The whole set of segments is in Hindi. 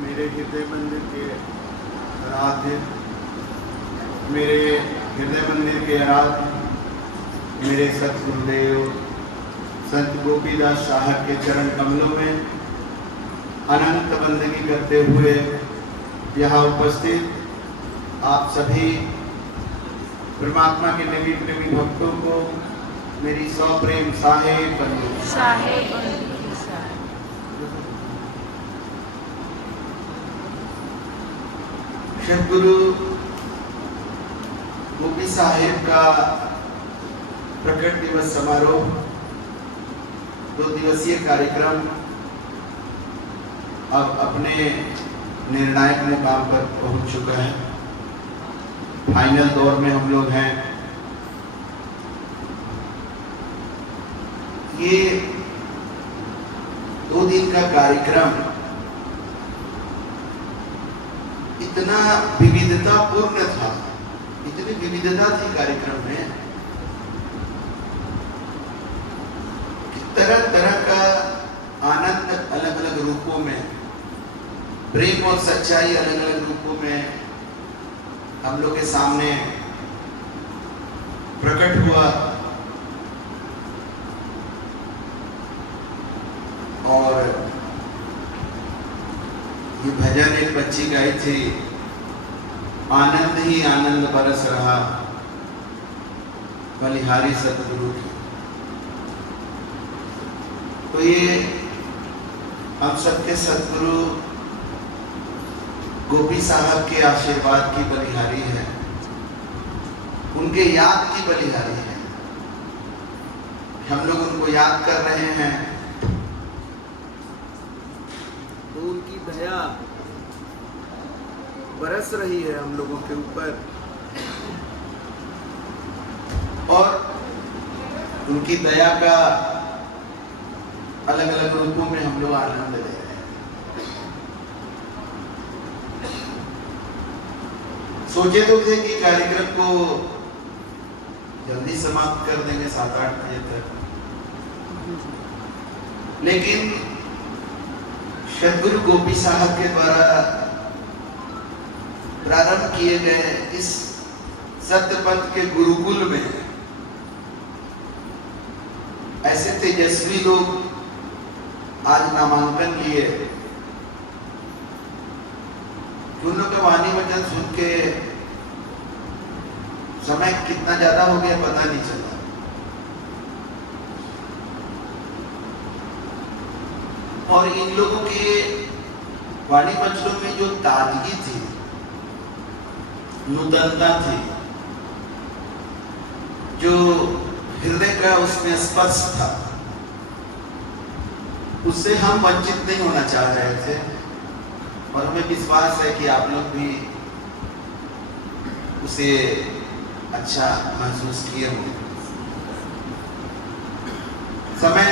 मेरे हृदय मंदिर के आराध्य, मेरे हृदय मंदिर के आराध्य, मेरे सतगुरुदेव संत गोपीदास साहब के चरण कमलों में अनंत बंदगी करते हुए यहाँ उपस्थित आप सभी परमात्मा के नवी प्रेमी भक्तों को मेरी सप्रेम साहेब बंदगी। सतगुरु गोपी साहेब का प्रकट दिवस समारोह 2 दिवसीय कार्यक्रम अब अपने निर्णायक मुकाम पर पहुंच चुका है। फाइनल दौर में हम लोग हैं। ये 2 दिन का कार्यक्रम इतना विविधतापूर्ण था, इतनी विविधता थी कार्यक्रम में कि तरह तरह का आनंद अलग अलग रूपों में, प्रेम और सच्चाई अलग अलग रूपों में हम लोग के सामने प्रकट हुआ। और ये भजन एक बच्ची गाई थी, आनंद ही आनंद बरस रहा बलिहारी सतगुरु की। तो ये हम सबके सतगुरु गोपी साहब के आशीर्वाद की बलिहारी है, उनके याद की बलिहारी है। हम लोग उनको याद कर रहे हैं तो उनकी दया बरस रही है हम लोगों के ऊपर और उनकी दया का अलग अलग रूपों में हम लोग आनंद ले रहे हैं। सोचे तो थे कि कार्यक्रम को जल्दी समाप्त कर देंगे 7-8 बजे तक, लेकिन सतगुरु गोपी साहब के द्वारा प्रारंभ किए गए इस सत्यपंथ के गुरुकुल में ऐसे तेजस्वी लोग आज नामांकन लिए, उन लोग का वाणी वचन सुन के समय कितना ज्यादा हो गया पता नहीं चला। और इन लोगों के वाणी वचनों में जो ताजगी थी, नूतनता थी, जो हृदय का उसमें स्पर्श था, उससे हम वंचित नहीं होना चाह रहे थे। और हमें विश्वास है कि आप लोग भी उसे अच्छा महसूस किए होंगे। समय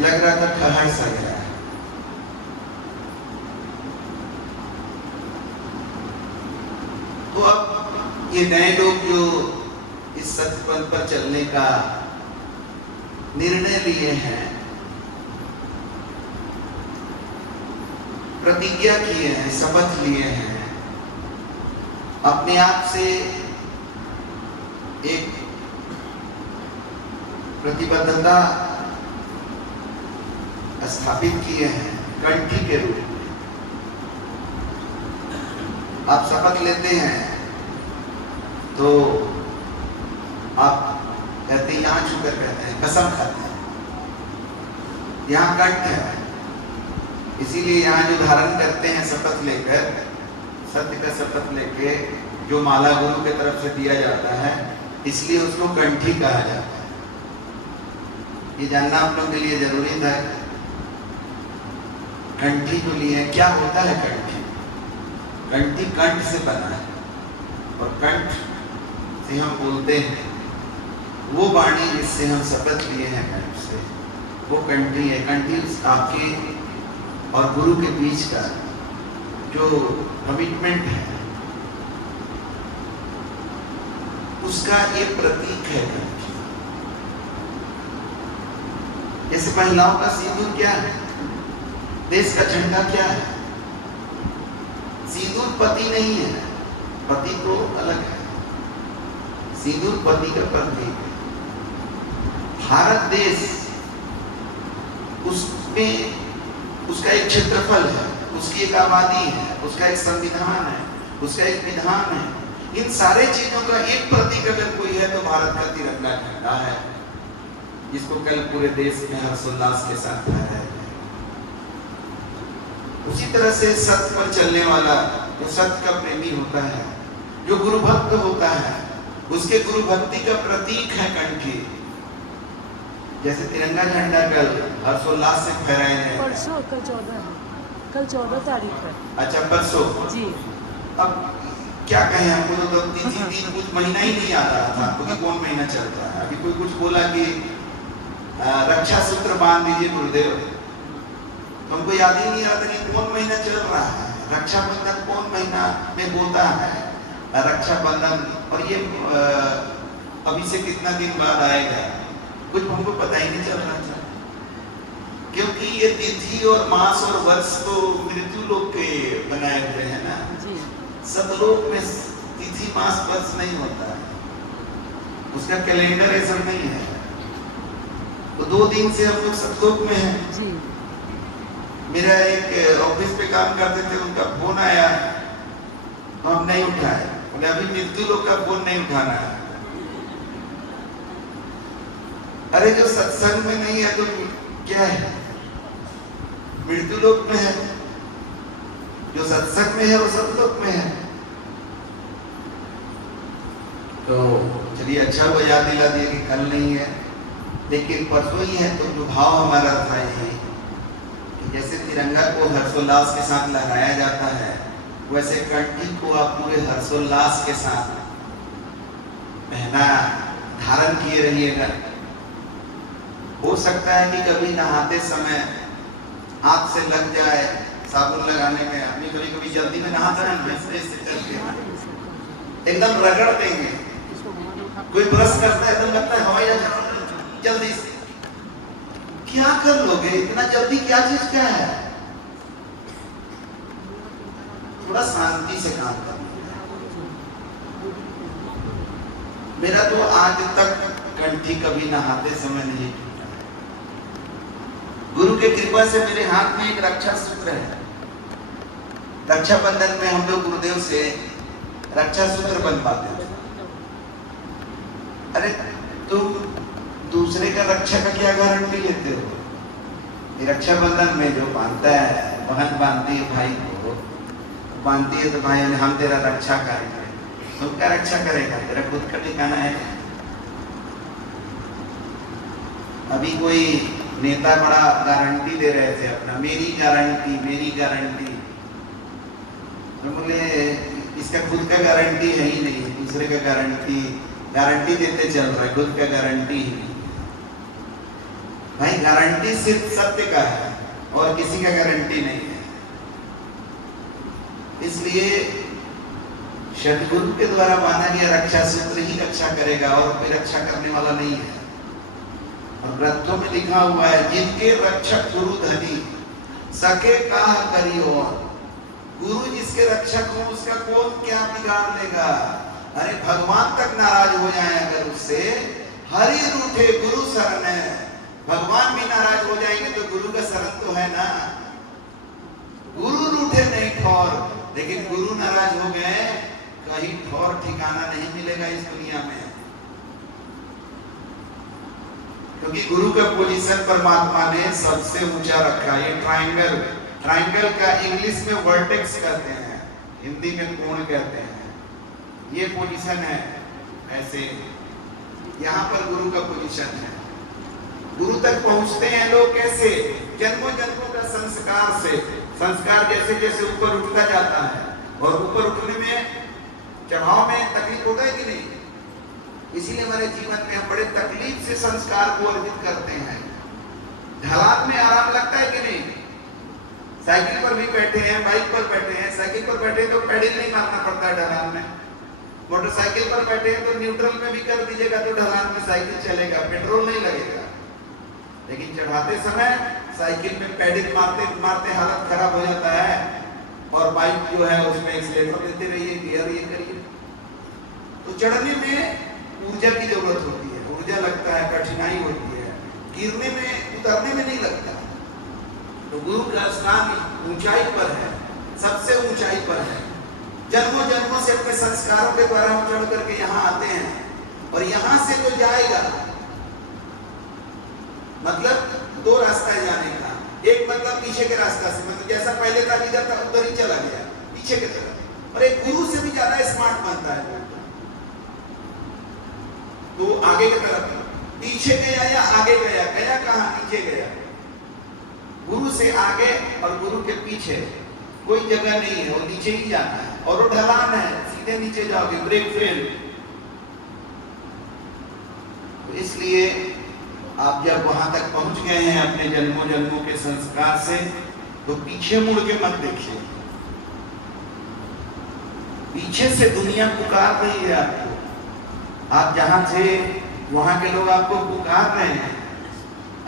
लग रहा था ठहर सा गया है। तो अब ये नए लोग जो इस सत्यपंथ पर चलने का निर्णय लिए हैं, प्रतिज्ञा किए हैं, शपथ लिए हैं, अपने आप से एक प्रतिबद्धता स्थापित किए हैं कंठी के रूप में। आप शपथ लेते हैं तो आप कहते हैं, यहाँ छूकर कहते हैं, कसम खाते हैं, यहाँ कंठ है। इसीलिए यहाँ जो धारण करते हैं शपथ लेकर, सत्य का शपथ लेके जो माला गुरु के तरफ से दिया जाता है, इसलिए उसको कंठी कहा जाता है। ये जानना आप लोगों के लिए जरूरी था। कंठी जो लिए, क्या होता है कंठी? कंठी कंठ से बना है और कंठ से हम बोलते हैं। वो वाणी जिससे हम शपथ लिए हैं कंठ से, वो कंठी है। कंठी आपके और गुरु के बीच का जो कमिटमेंट है, उसका एक प्रतीक है। जैसे महिलाओं का सिंदूर क्या है, देश का झंडा क्या है, सिंदूर पति नहीं है, पति तो अलग है, सिंदूर पति का प्रतीक है। भारत देश उसमें उसका एक क्षेत्रफल है, उसकी एक आबादी है, उसका एक संविधान है, उसका एक विधान है। इन सारे चीजों का एक प्रतीक अगर कोई है तो भारत का तिरंगा झंडा है, जिसको कल पूरे देश में हर्षोल्लास के साथ फहराया गया। उसी तरह से सत्य पर चलने वाला, जो सत्य का प्रेमी होता है, जो गुरु भक्त होता है, उसके गुरु भक्ति का प्रतीक है कंठी। जैसे तिरंगा झंडा कल हर्षोल्लास से फहराया गया। परसों कल 14 है, कल 14 तारीख है। अच्छा परसों जी। अब क्या कहें, हमको तो तिथि कुछ महीना ही नहीं याद आ रहा था क्योंकि कौन महीना चल रहा है। अभी कोई कुछ बोला कि रक्षा सूत्र बांध दीजिए गुरुदेव, तो हमको याद ही नहीं आ रहा था कि कौन महीना चल रहा है, रक्षाबंधन कौन महीना में होता है रक्षाबंधन, और ये अभी से कितना दिन बाद आएगा, कुछ हमको पता ही नहीं चल रहा था। क्योंकि ये तिथि और मास और वर्ष तो मृत्यु लोक के बनाए हुए हैं ना, सतलोक में तिथि मास वर्ष नहीं होता है, उसका कैलेंडर ऐसा नहीं है। तो 2 दिन से हम लोग सतलोक में हैं। जी। मेरा एक ऑफिस पे काम करते थे, उनका फोन आया तो हम नहीं उठाए, बोले अभी मृत्यु लोक का फोन नहीं उठाना है। अरे जो सत्संग में नहीं है तो क्या है, मृत्यु लोक में है, जो सत्संग में है वो सतलोक में है। तो चलिए अच्छा वो याद दिला दिया कि कल नहीं है, लेकिन परसों ही है। तो जो भाव हमारा था यही कि जैसे तिरंगा को हर्षोल्लास के साथ लहराया जाता है, वैसे कंठी को आप पूरे हर्षोल्लास के साथ पहना धारण किए रहिएगा। हो सकता है कि कभी नहाते समय हाथ से लग जाए, साबुन लगाने में आदमी कभी कभी जल्दी में नहाता है, एकदम रगड़ देंगे, कोई ब्रश करता है एकदम लगता है हवाई जहाज जल्दी से, क्या कर लोगे इतना जल्दी, क्या चीज क्या है, थोड़ा शांति से काम करना। मेरा तो आज तक कंठी कभी नहाते समय नहीं टूटा। गुरु के कृपा से मेरे हाथ में एक रक्षा सूत्र है। रक्षाबंधन में हम लोग गुरुदेव से रक्षा सूत्र बनवाते थे। अरे तुम दूसरे का रक्षा का क्या गारंटी लेते हो? रक्षाबंधन में जो बांधता है, बहन बांधती है भाई को, बांधती है तो भाई हम तेरा रक्षा करेंगे। तुम क्या रक्षा करेगा? तेरा खुद का ठिकाना है। अभी कोई नेता बड़ा गारंटी दे रहे थे अपना, मेरी गारंटी। तो बोले इसका खुद का गारंटी है ही नहीं, दूसरे का गारंटी देते चल रहा है, खुद का गारंटी ही नहीं। भाई गारंटी सिर्फ सत्य का है और किसी का गारंटी नहीं है। इसलिए सतगुरु के द्वारा माना गया रक्षा सूत्र ही रक्षा करेगा और कोई रक्षा करने वाला नहीं है। और ग्रंथों में लिखा हुआ है, जिनके रक्षक गुरु धनी सके काह करियो। गुरु जिसके रक्षक हो उसका कौन क्या बिगाड़ लेगा। अरे भगवान तक नाराज हो जाए अगर उससे, हरि रूठे गुरु शरण है। भगवान भी नाराज हो जाएंगे तो गुरु का शरण तो है ना। गुरु रूठे नहीं ठौर, लेकिन गुरु नाराज हो गए कहीं ठौर ठिकाना नहीं मिलेगा इस दुनिया में। क्योंकि गुरु का पोजीशन परमात्मा ने सबसे ऊंचा रखा। ये ट्रायंगल का इंग्लिश में वर्टेक्स कहते हैं, हिंदी में कोण कहते हैं। ये पोजीशन है, ऐसे यहाँ पर गुरु का पोजीशन है। गुरु तक पहुंचते हैं लोग कैसे? जन्मों जन्मों का संस्कार से। संस्कार जैसे जैसे ऊपर उठता जाता है, और ऊपर उठने में चढ़ाव में तकलीफ होता है कि नहीं? इसीलिए हमारे जीवन में हम बड़े तकलीफ से संस्कार को अर्जित करते हैं। ढलान में आराम लगता है कि नहीं? साइकिल पर भी बैठे हैं, बाइक पर बैठे हैं, साइकिल पर बैठे तो पैडल नहीं मारना पड़ता है ढलान में। मोटरसाइकिल पर बैठे हैं तो न्यूट्रल में भी कर दीजिएगा तो ढलान में साइकिल चलेगा, पेट्रोल नहीं लगेगा। लेकिन चढ़ाते समय साइकिल में पैडल मारते मारते हालत खराब हो जाता है, और बाइक बाइक जो है उसमें एक्सीलेटर देते रहिए, गियर ये करिए। तो चढ़ने में ऊर्जा की जरूरत होती है, ऊर्जा लगता है, कठिनाई होती है, गिरने में उतरने में नहीं लगता। तो गुरु का स्थान ऊंचाई पर है, सबसे ऊंचाई पर है। जन्मों जन्मों से अपने संस्कारों के द्वारा हम चढ़ करके यहाँ आते हैं, और यहाँ से जो जाएगा, मतलब दो रास्ता है जाने का। एक मतलब पीछे के रास्ता से, मतलब जैसा पहले था इधर था उधर ही चला गया पीछे की तरफ, और एक गुरु से भी ज्यादा स्मार्ट बनता है तो आगे की तरफ। पीछे गया या आगे गया, गया कहाँ, नीचे गया। गुरु से आगे और गुरु के पीछे कोई जगह नहीं है, वो नीचे ही जाना है, और वो ढलान है, सीधे नीचे जाओगे, ब्रेक फेल। तो इसलिए आप जब वहां तक पहुंच गए हैं अपने जन्मों जन्मों के संस्कार से, तो पीछे मुड़ के मत देखिए। पीछे से दुनिया पुकार रही है आपको, आप जहां थे वहां के लोग आपको पुकार रहे हैं।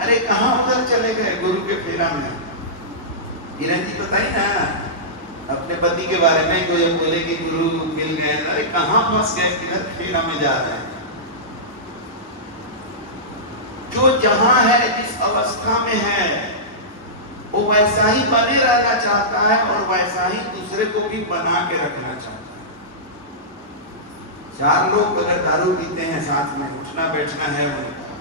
अरे कहां उधर चले गए गुरु के फेरा में। किरण जी बताइए ना अपने पति के बारे में, कोई बोले कि गुरु मिल गए, अरे कहां फंस गए, किधर फेरा में जा रहे हैं। जो जहां है, जिस अवस्था में है, वो वैसा ही बने रहना चाहता है, और वैसा ही दूसरे को भी बना के रखना चाहता है। चार लोग अगर दारू पीते हैं साथ में, उठना बैठना है उनका,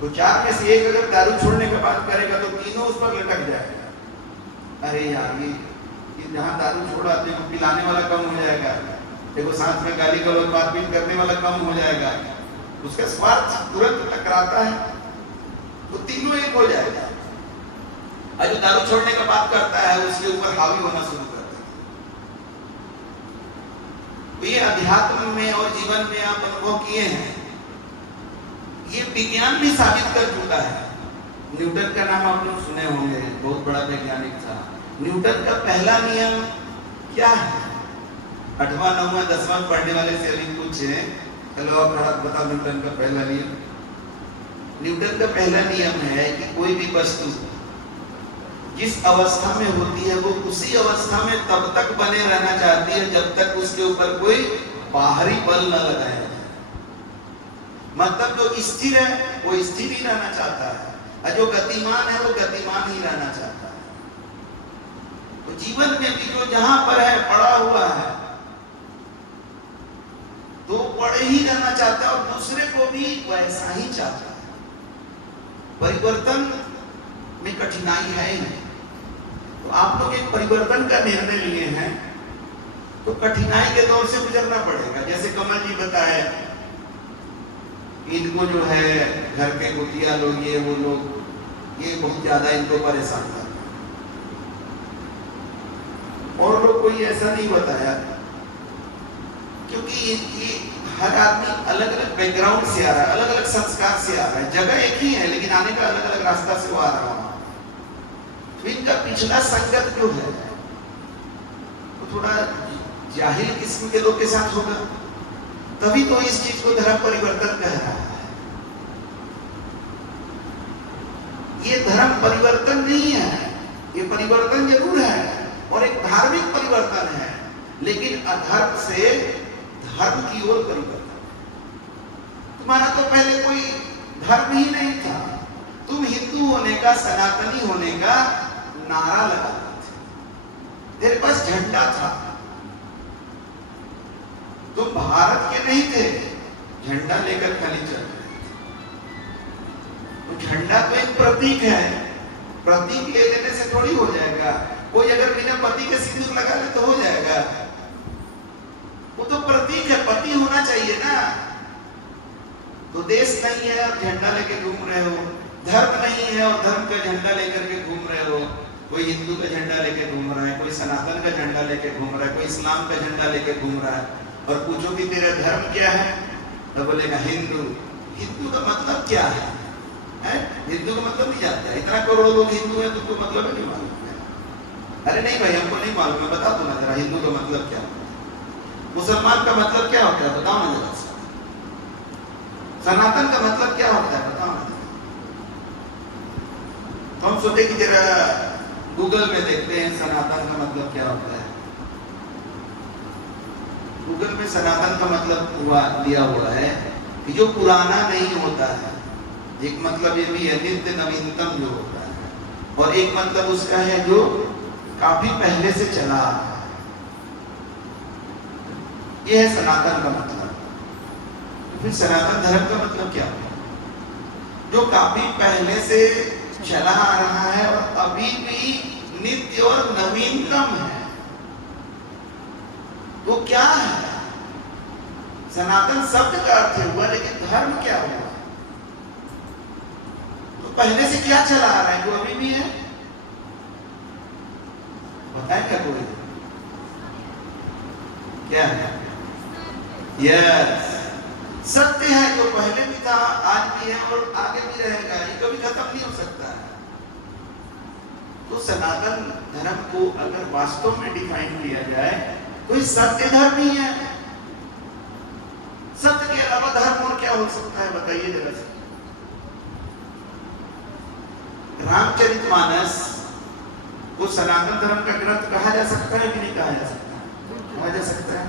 तो चार में से एक अगर दारू छोड़ने की बात करेगा तो तीनों उस पर लटक जाएगा। अरे यार ये जहाँ दारू छोड़ा देखो पिलाने वाला कम हो जाएगा, देखो साथ में गाली गलौज मारपीट करने वाला कम हो जाएगा, उसका स्वार्थ तुरंत टकराता है, तो तीनों एक हो जाएगा। और जो दारू छोड़ने का बात करता है उसके ऊपर हावी होना शुरू करता है। तो ये अध्यात्म में और जीवन में आप अनुभव किए हैं, ये विज्ञान भी साबित कर चुका है। न्यूटन का नाम आप लोग सुने होंगे, बहुत बड़ा वैज्ञानिक था। न्यूटन का पहला नियम क्या है? 8वां 9वां 10वां पढ़ने वाले से अभी पूछे, चलो आप थोड़ा बताओ न्यूटन का पहला नियम। न्यूटन का पहला नियम है कि कोई भी वस्तु जिस अवस्था में होती है वो उसी अवस्था में तब तक बने रहना चाहती है जब तक उसके ऊपर कोई बाहरी बल न लगाया जाए। मतलब जो स्थिर है वो स्थिर ही रहना चाहता है, और जो गतिमान है वो गतिमान ही रहना चाहता है। तो जीवन में भी जो जहां पर है पड़ा हुआ है, तो पड़े ही रहना चाहता है, और दूसरे को भी वैसा ही चाहता है। परिवर्तन में कठिनाई है ही नहीं। तो आप लोग एक परिवर्तन का निर्णय लिए हैं, तो कठिनाई के दौर से गुजरना पड़ेगा। जैसे कमल जी बताए, इनको जो है घर के कुतिया लोग, ये वो लोग, ये बहुत ज्यादा इनको परेशान करते हैं। और लोग कोई ऐसा नहीं बताया, क्योंकि ये हर आदमी अलग अलग बैकग्राउंड से आ रहा है, अलग अलग संस्कार से आ रहा है। जगह एक ही है लेकिन आने का अलग अलग रास्ता से वो आ रहा है। तो इनका पिछला संगत जो है वो थोड़ा जाहिल किस्म के लोग के साथ होगा, तभी तो इस चीज को धर्म परिवर्तन कह रहा है। ये धर्म परिवर्तन नहीं है, ये परिवर्तन जरूर है और एक धार्मिक परिवर्तन है, लेकिन अधर्म से धर्म की ओर परिवर्तन। तुम्हारा तो पहले कोई धर्म ही नहीं था, तुम हिंदू होने का, सनातनी होने का नारा लगाते थे, तेरे पास झंडा था, तुम भारत के नहीं थे, झंडा लेकर खाली चल रहे थे। तो झंडा तो एक प्रतीक है, प्रतीक ले लेने से थोड़ी हो जाएगा। कोई अगर बिना पति के सिंदूर लगा ले तो हो जाएगा, वो तो प्रतीक है, पति होना चाहिए ना। तो देश नहीं है और झंडा लेके घूम रहे हो, धर्म नहीं है और धर्म का झंडा लेकर के घूम रहे हो। कोई हिंदू का झंडा लेके घूम रहा है, कोई सनातन का झंडा लेके घूम रहा है, कोई इस्लाम का झंडा लेके घूम रहा है, और पूछो कि तेरा धर्म क्या है, तो बोलेगा हिंदू। हिंदू का मतलब क्या है? हिंदू का मतलब नहीं जानता। इतना करोड़ों लोग हिंदू हैं, तुमको मतलब नहीं मालूम? अरे नहीं भाई, हमको नहीं मालूम है, बता दो ना जरा हिंदू का मतलब क्या होता है, मुसलमान का मतलब क्या होता है, बताओ ना जरा, सनातन का मतलब क्या होता है, बताओ ना। तो हम सोचे कि जरा गूगल में देखते हैं सनातन का मतलब क्या होता है। गूगल में सनातन का मतलब हुआ दिया हुआ है कि जो पुराना नहीं होता है। एक मतलब ये भी है नित्य नवीनतम जो होता है, और एक मतलब उसका है जो काफी पहले से चला आ रहा है। ये है सनातन का मतलब। फिर सनातन धर्म का मतलब क्या है? जो काफी पहले से चला आ रहा है और अभी भी नित्य और नवीनतम है। वो क्या है? सनातन शब्द का अर्थ हुआ, लेकिन धर्म क्या हुआ? तो पहले से क्या चला आ रहा है जो अभी भी है? बताएगा कोई? क्या है? यस, सत्य है जो पहले भी था, आज भी है और आगे भी रहेगा। ये कभी खत्म नहीं हो सकता है। तो सनातन धर्म को अगर वास्तव में डिफाइन किया जाए तो ये सत्य धर्म ही है। सत्य के अलावा धर्म और क्या हो सकता है? बताइए जरा से। रामचरितमानस को सनातन धर्म का ग्रंथ कहा जा सकता है कि नहीं कहा जा सकता? कहा जा सकता है।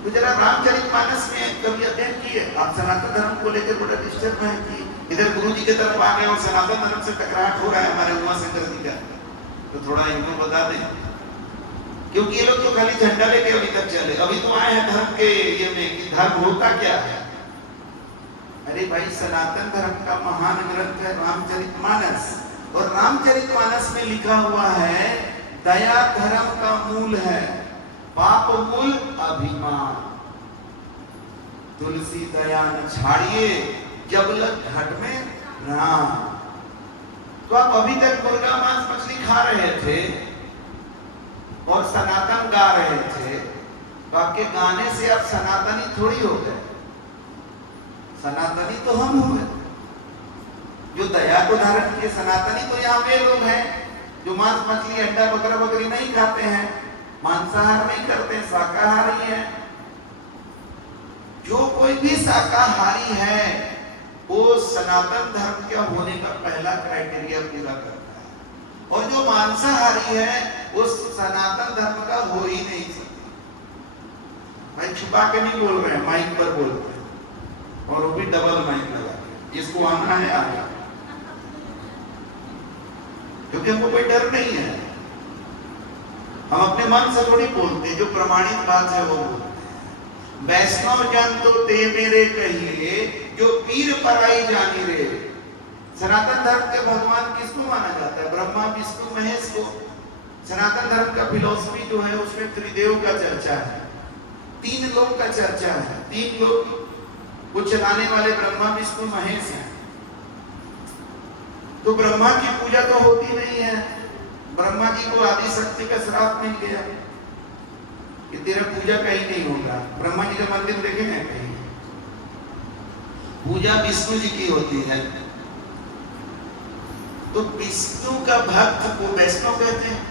तो जरा रामचरितमानस में कभी अध्ययन किए आप? सनातन धर्म को लेकर बड़ा डिस्टर्ब है कि इधर गुरु जी की तरफ आ गए और सनातन धर्म से टकराव हो रहा है हमारे उमा शंकर जी का। तो थोड़ा इनको बता दें, क्योंकि ये लोग तो खाली झंडा लेके अभी तक चले। अभी तो आए हैं धर्म के ये में कि धर्म होता क्या है। अरे भाई, सनातन धर्म का महान ग्रंथ है रामचरितमानस, और रामचरितमानस में लिखा हुआ है दया धर्म का मूल है, पाप मूल अभिमान। तुलसी दया न छाड़िए, जब लग घट में राम। तो आप अभी तक मुर्गा मांस मछली खा रहे थे और सनातन गा रहे थे, तो आपके गाने से आप सनातनी थोड़ी हो गए। सनातनी तो हम हुए जो दया को धारण किए। सनातनी तो यहाँ वे लोग हैं जो मांस मछली अंडा बकरा बकरी नहीं खाते हैं, मांसाहार नहीं करते, शाकाहारी है। जो कोई भी शाकाहारी है वो सनातन धर्म के होने का पहला क्राइटेरिया पूरा करता है, और जो मांसाहारी है वो सनातन धर्म का हो ही नहीं सकता। भाई छुपा के नहीं बोल रहे हैं, माइक पर बोल रहे हैं, और वो भी डबल माइक लगा के। जिसको आना है आगे, क्योंकि हमको कोई डर नहीं है। हम अपने मन से थोड़ी बोलते, जो प्रमाणित बात है वो बोलते। वैष्णव जन तो ते मेरे कहिए, जो पीर पराई जानी रे। सनातन धर्म के भगवान किसको माना जाता है? ब्रह्मा विष्णु महेश को। सनातन धर्म का फिलॉसफी जो है उसमें त्रिदेव का चर्चा है, तीन लोग का चर्चा है। तीन लोग को चलाने वाले ब्रह्मा विष्णु महेश हैं। तो ब्रह्मा की पूजा तो होती नहीं है। ब्रह्मा जी को आदि शक्ति का श्राप मिल गया कि तेरा पूजा कहीं नहीं होगा। ब्रह्मा जी का मंदिर देखेंगे कहीं? पूजा विष्णु जी की होती है। तो विष्णु का भक्त को वैष्णव कहते हैं,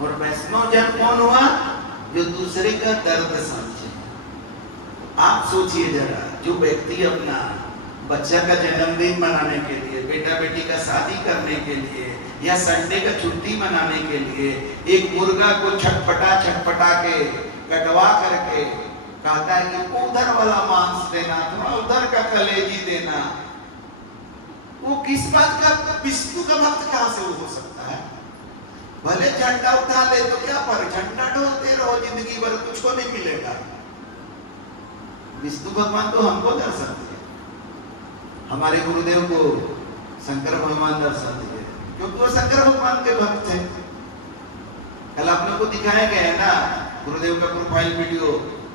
और वैष्णव जन कौन हुआ? जो दूसरे का दर्द समझे। आप सोचिए जरा, जो व्यक्ति अपना बच्चा का जन्मदिन मनाने के लिए, बेटा बेटी का शादी करने के लिए, या संडे का छुट्टी मनाने के लिए एक मुर्गा को छटपटा के कटवा करके कहता है कि उधर वाला मांस देना, थोड़ा उधर का कलेजी देना, वो किस बात का? विष्णु का भक्त कहां से हो सकता है? भले झंडा उठा ले तो क्या पर, झंडा ढोलते रहो जिंदगी भर, कुछ को नहीं मिलेगा। विष्णु भगवान तो हमको दर्शन दिए, हमारे गुरुदेव को शंकर भगवान दर्शन दिए, क्योंकि वो शंकर भगवान के भक्त थे। कल आप लोग को दिखाया गया है ना गुरुदेव का प्रोफाइल वीडियो।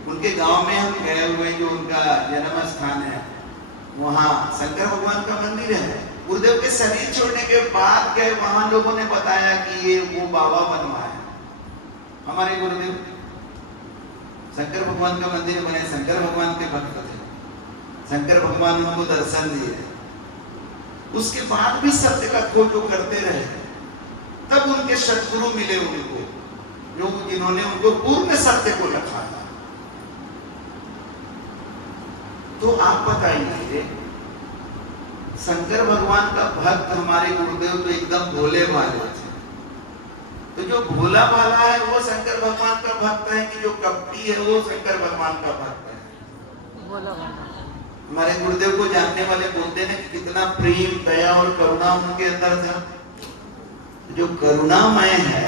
उनके गांव में हम गए हुए, जो उनका जन्म स्थान है, वहाँ शंकर भगवान का मंदिर है। गुरुदेव के शरीर छोड़ने के बाद गए, वहां लोगों ने बताया कि ये वो बाबा बनवाया। हमारे गुरुदेव शंकर भगवान का मंदिर बने, शंकर भगवान के भक्त थे, शंकर भगवान उनको दर्शन दिए। उसके बाद भी सत्य का खोज जो करते रहे, तब उनके सद्गुरु मिले उनको, जो जिन्होंने उनको पूर्ण सत्य को रखा। तो आप बताइए, शंकर भगवान का भक्त हमारे गुरुदेव तो एकदम भोले भाले थे, तो जो भोला भाला है वो शंकर भगवान का भक्त है कि जो कपटी है वो शंकर भगवान का भक्त है? बोला वाला। हमारे गुरुदेव को जानने वाले बोलते हैं कि कितना प्रेम, दया और करुणा उनके अंदर था। जो करुणामय है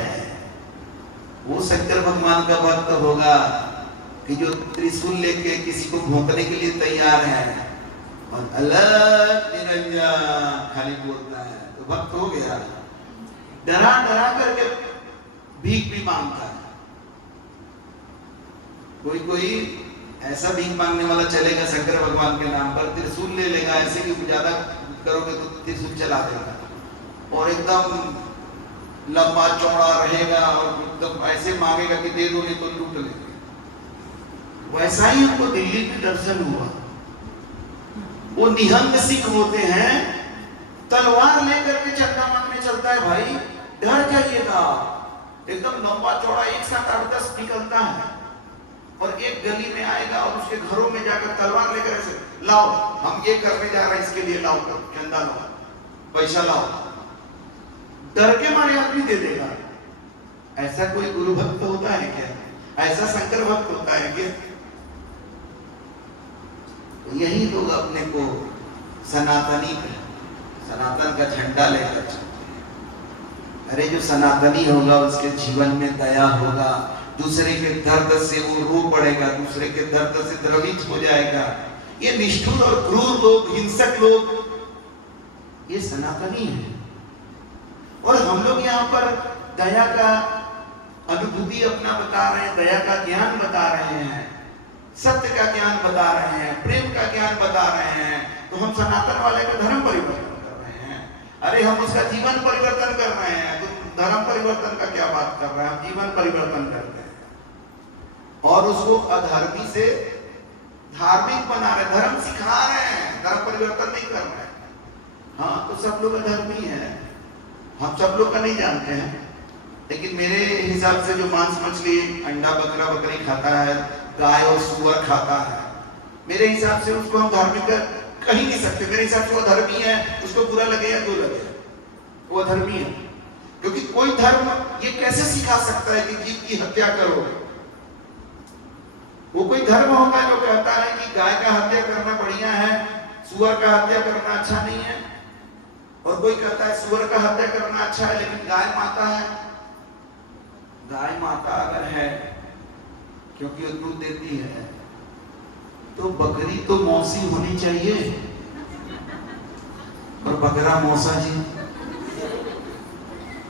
वो शंकर भगवान का भक्त होगा कि जो त्रिशूल लेके किसी को भोंकने के लिए तैयार है और अलग निरंजन खाली बोलता है तो भक्त हो गया। डरा डरा करके भीख भी मांगता है। कोई कोई ऐसा भीख मांगने वाला चलेगा शंकर भगवान के नाम पर, त्रिशूल ले लेगा, ऐसे कि ज्यादा करोगे तो त्रिशूल चला देगा और एकदम लंबा चौड़ा रहेगा और एकदम ऐसे मांगेगा कि दे दो नहीं तो लूट लेंगे। वैसा ही हमको दिल्ली में दर्शन हुआ। वो निहंग सिख होते हैं, तलवार लेकर के चंदा मांगने चलता है। भाई डर जाइएगा, एकदम लंबा चौड़ा 1 7 8 10 निकलता है और एक गली में आएगा और उसके घरों में जाकर तलवार लेकर ऐसे, लाओ हम ये करने जा रहे हैं, इसके लिए लाओ चंदा लाओ, पैसा लाओ। डर के मारे आदमी दे देगा। ऐसा कोई गुरु भक्त होता है क्या? ऐसा शंकर भक्त होता है क्या? तो यही लोग अपने को सनातनी कहते, सनातन का झंडा लेकर चलते। अरे जो सनातनी होगा उसके जीवन में दया होगा, दूसरे के दर्द से वो रो पड़ेगा, दूसरे के दर्द से द्रवित हो जाएगा। ये निष्ठुर और क्रूर लोग, हिंसक लोग, ये सनातनी है। और हम लोग यहाँ पर दया का अनुभूति अपना बता रहे हैं, दया का ज्ञान बता रहे हैं, सत्य का ज्ञान बता रहे हैं, प्रेम का ज्ञान बता रहे हैं। तो हम सनातन वाले का धर्म परिवर्तन कर रहे हैं। अरे हम उसका जीवन परिवर्तन कर रहे हैं। तो धर्म परिवर्तन का क्या बात कर रहे हैं? हम जीवन परिवर्तन करते हैं और उसको अधर्मी से धार्मिक बना रहे, धर्म सिखा रहे हैं, धर्म परिवर्तन नहीं कर रहे हैं। हाँ तो सब लोग अधर्मी हैं, हम सब लोग का नहीं जानते हैं, लेकिन मेरे हिसाब से जो मांस मछली अंडा बकरा बकरी खाता है, गाय और सुअर खाता है, मेरे हिसाब से उसको हम धार्मिक कह ही नहीं सकते। मेरे हिसाब से वो धर्मी है, उसको बुरा लगे या जो लगे वो धर्मी है। क्योंकि कोई धर्म ये कैसे सिखा सकता है कि जीव की हत्या करो? वो कोई धर्म होगा जो कहता है कि गाय का हत्या करना बढ़िया है, सुअर का हत्या करना अच्छा नहीं है। और कोई कहता है सुअर का हत्या करना अच्छा है लेकिन गाय माता है। गाय माता अगर है क्योंकि वो दूध देती है तो बकरी तो मौसी होनी चाहिए और बकरा मौसा जी।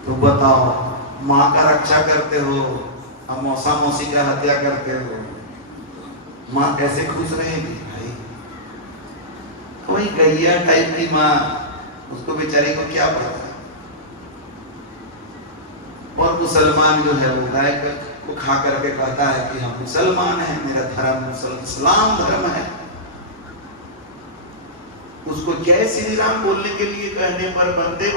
तो बताओ, माँ का रक्षा करते हो और मौसा मौसी का हत्या करते हो, माँ कैसे खुश रहेगी भाई? कोई गैया टाइप की माँ, उसको बेचारे को क्या पता। और मुसलमान जो है वो गाय को खा करके कहता है कि हम मुसलमान हैं, मेरा धर्म इस्लाम धर्म है। उसको जय श्री राम बोलने के लिए कहने पर, वंदे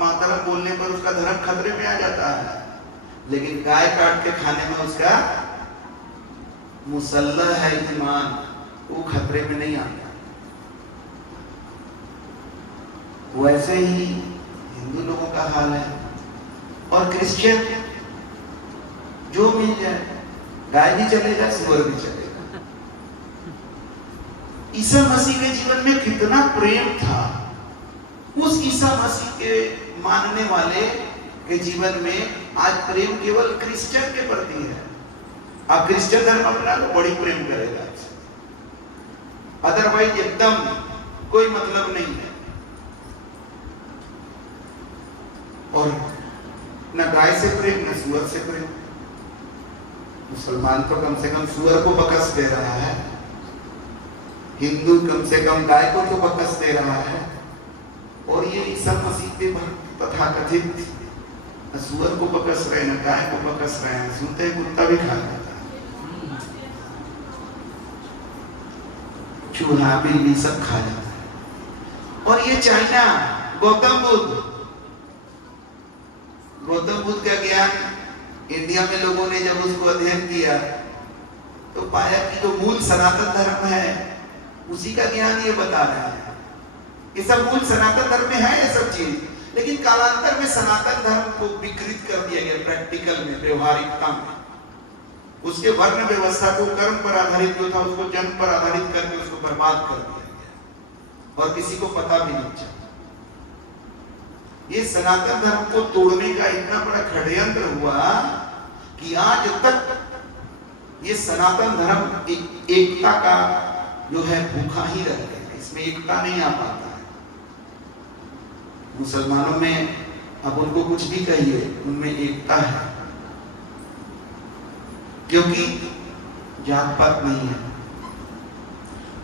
मातरम बोलने पर उसका धर्म खतरे में आ जाता है, लेकिन गाय काट के खाने में उसका मुसल्लह है ईमान, वो खतरे में नहीं आता। वैसे ही हिंदू लोगों का हाल है और क्रिश्चियन जो मिल जाए, गाय भी चलेगा सुअर भी चलेगा। ईसा मसीह के जीवन में कितना प्रेम था। उस ईसा मसीह के मानने वाले के जीवन में आज प्रेम केवल क्रिश्चियन के प्रति है। आप क्रिश्चियन धर्म अपना तो बड़ी प्रेम करेगा, अदरवाइज एकदम कोई मतलब नहीं है। और न गाय से प्रेम न सुअर से प्रेम। मुसलमान तो कम से कम सुअर को बकस दे रहा है, हिंदू कम से कम गाय को तो बकस दे रहा है, और ये ईसा मसीह के तथाकथित सुअर को बकस रहे हैं, गाय को बकस रहे हैं। सुनते ही कुत्ता भी खा जाता है, चूहा बिल्ली सब खा जाता है। और ये चाइना, गौतम बुद्ध का ज्ञान इंडिया में लोगों ने जब उसको अध्ययन किया तो पाया कि जो मूल सनातन धर्म है उसी का ज्ञान ये बता रहा है। ये सब मूल सनातन धर्म में है ये सब चीज, लेकिन कालांतर में सनातन धर्म को विकृत कर दिया गया, प्रैक्टिकल में, व्यवहारिकता में। उसके वर्ण व्यवस्था को कर्म पर आधारित जो था उसको जन्म पर आधारित करके उसको बर्बाद कर दिया गया और किसी को पता भी नहीं चला। ये सनातन धर्म को तोड़ने का इतना बड़ा षड्यंत्र हुआ कि आज तक ये सनातन धर्म एकता का जो है भूखा ही रहते हैं, इसमें एकता नहीं आ पाता है। मुसलमानों में अब उनको कुछ भी कहिए, उनमें एकता है, क्योंकि जात पात नहीं है।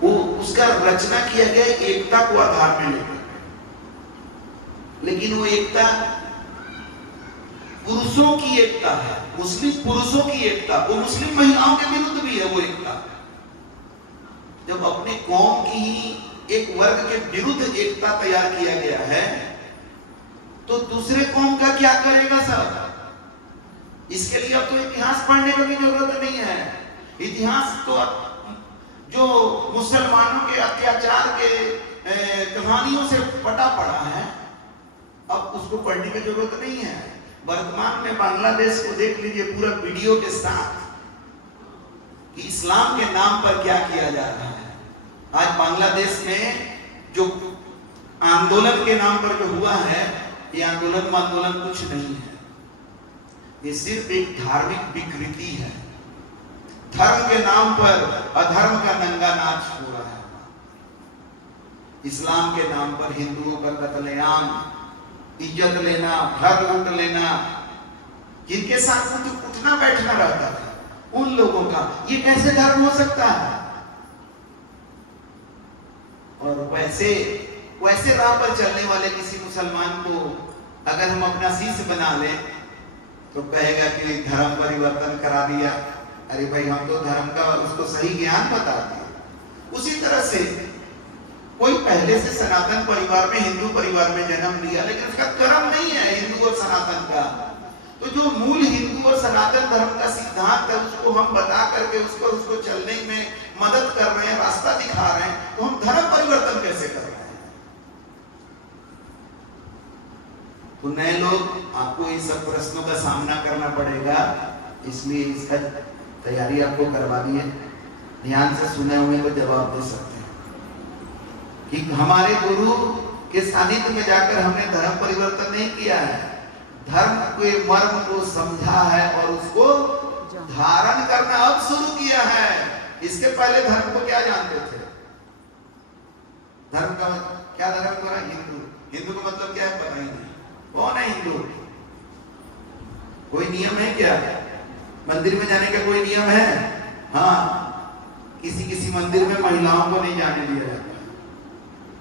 वो उसका रचना किया गया एकता को आधार में लेकर, लेकिन वो एकता पुरुषों की एकता है, मुस्लिम पुरुषों की एकता, वो मुस्लिम महिलाओं के विरुद्ध भी है वो एकता। जब अपने कौम की ही एक वर्ग के विरुद्ध एकता तैयार किया गया है, तो दूसरे कौम का क्या करेगा सब? इसके लिए अब तो इतिहास पढ़ने की भी जरूरत नहीं है। इतिहास तो जो मुसलमानों के अत्याचार के कहानियों से पटा पड़ा है, अब उसको पढ़ने की जरूरत नहीं है। वर्तमान में बांग्लादेश को देख लीजिए पूरा वीडियो के साथ कि इस्लाम के नाम पर क्या किया जा रहा है। आज बांग्लादेश में जो आंदोलन के नाम पर जो हुआ है, ये आंदोलन कुछ नहीं है, ये सिर्फ एक धार्मिक विकृति है। धर्म के नाम पर अधर्म का नंगा नाच हो रहा है। इस्लाम के नाम पर हिंदुओं का कत्लेआम, इज्जत लेना, घर लूट लेना, जिनके साथ उठना बैठना रहता था उन लोगों का, ये कैसे धर्म हो सकता है? और वैसे राह पर चलने वाले किसी मुसलमान को अगर हम अपना शिष्य बना लें तो कहेगा कि धर्म परिवर्तन करा दिया। अरे भाई, हम तो धर्म का उसको सही ज्ञान बता दिया। उसी तरह से कोई पहले से सनातन परिवार में, हिंदू परिवार में जन्म लिया, लेकिन उसका कर्म नहीं है हिंदू और सनातन का, तो जो मूल हिंदू और सनातन धर्म का सिद्धांत है उसको हम बता करके उसको चलने में मदद कर रहे हैं, रास्ता दिखा रहे हैं, तो हम धर्म परिवर्तन कैसे कर रहे हैं? तो नए लोग, आपको इन सब प्रश्नों का सामना करना पड़ेगा, इसलिए इसका तैयारी आपको करवा दी है। ध्यान से सुने हुए को जवाब दे सकते हैं कि हमारे गुरु के सानिध्य में जाकर हमने धर्म परिवर्तन नहीं किया है, धर्म के मर्म को समझा है और उसको धारण करना अब शुरू किया है। इसके पहले धर्म को क्या जानते थे? धर्म का क्या धर्म को? हिंदू। हिंदू का मतलब क्या है पता ही नहीं। कौन है हिंदू? कोई नियम है क्या? मंदिर में जाने का कोई नियम है? हाँ, किसी मंदिर में महिलाओं को नहीं जाने दिया जाता,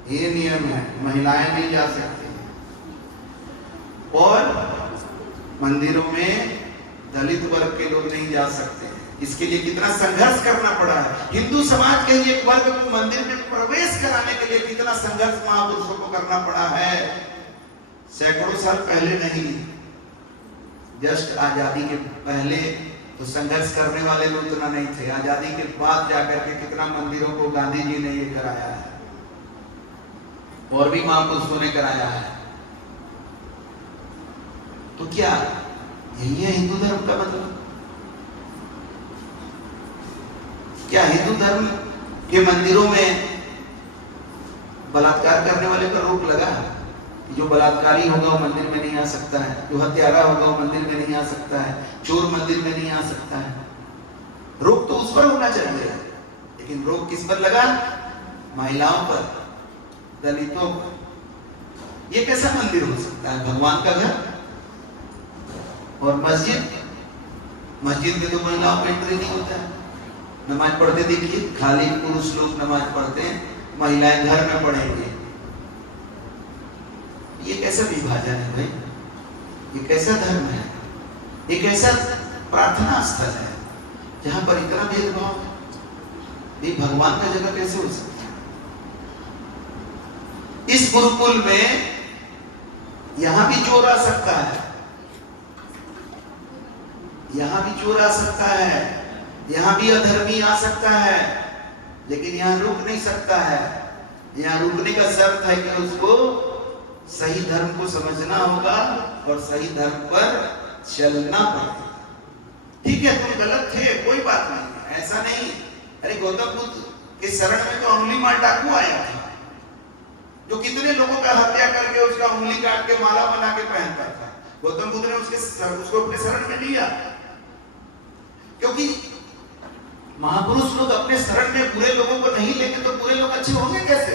ये नियम है, महिलाएं नहीं जा सकती। और मंदिरों में दलित वर्ग के लोग नहीं जा सकते। इसके लिए कितना संघर्ष करना पड़ा है। हिंदू समाज के ही एक वर्ग को मंदिर में प्रवेश कराने के लिए कितना संघर्ष महापुरुषों को करना पड़ा है। सैकड़ों साल पहले नहीं, जस्ट आजादी के पहले तो संघर्ष करने वाले लोग उतना नहीं थे। आजादी के बाद जाकर के कितना मंदिरों को गांधी जी ने ये कराया है और भी महापुरुषों ने कराया है। तो क्या यही है हिंदू धर्म का मतलब? क्या हिंदू धर्म के मंदिरों में बलात्कार करने वाले पर रोक लगा? जो बलात्कारी होगा वो मंदिर में नहीं आ सकता है, जो हत्यारा होगा वो मंदिर में नहीं आ सकता है, चोर मंदिर में नहीं आ सकता है। रोक तो उस पर होना चाहिए, लेकिन रोक किस पर लगा? महिलाओं पर, दलितों पर। ये कैसा मंदिर हो सकता है? भगवान का घर। और मस्जिद में तो महिलाओं को एंट्री नहीं होता है। नमाज पढ़ते देखिए, खाली पुरुष लोग नमाज पढ़ते हैं, महिलाएं घर में पढ़ेंगे। ये कैसा विभाजन है भाई? ये कैसा धर्म है? ये कैसा प्रार्थना स्थल है जहां पर इतना भेदभाव है? ये भगवान का जगह कैसे हो सकता है? इस गुरुकुल में यहां भी चोर आ सकता है, यहां भी चोर आ सकता है, यहां भी अधर्मी आ सकता है, लेकिन यहां रुक नहीं सकता है। यहां रुकने का शर्त है कि उसको सही धर्म को समझना होगा और सही धर्म पर चलना पड़ेगा। ठीक है, तुम गलत थे, कोई बात नहीं, ऐसा नहीं। अरे गौतम बुद्ध के शरण में तो अंगुली मार डाकू आया था, जो कितने लोगों का हत्या करके उसका उंगली काट के माला बना के पहनता था। गौतम बुद्ध ने उसको अपने शरण में लिया, क्योंकि महापुरुष लोग अपने शरण में बुरे लोगों को नहीं लेंगे तो बुरे लोग अच्छे होंगे कैसे?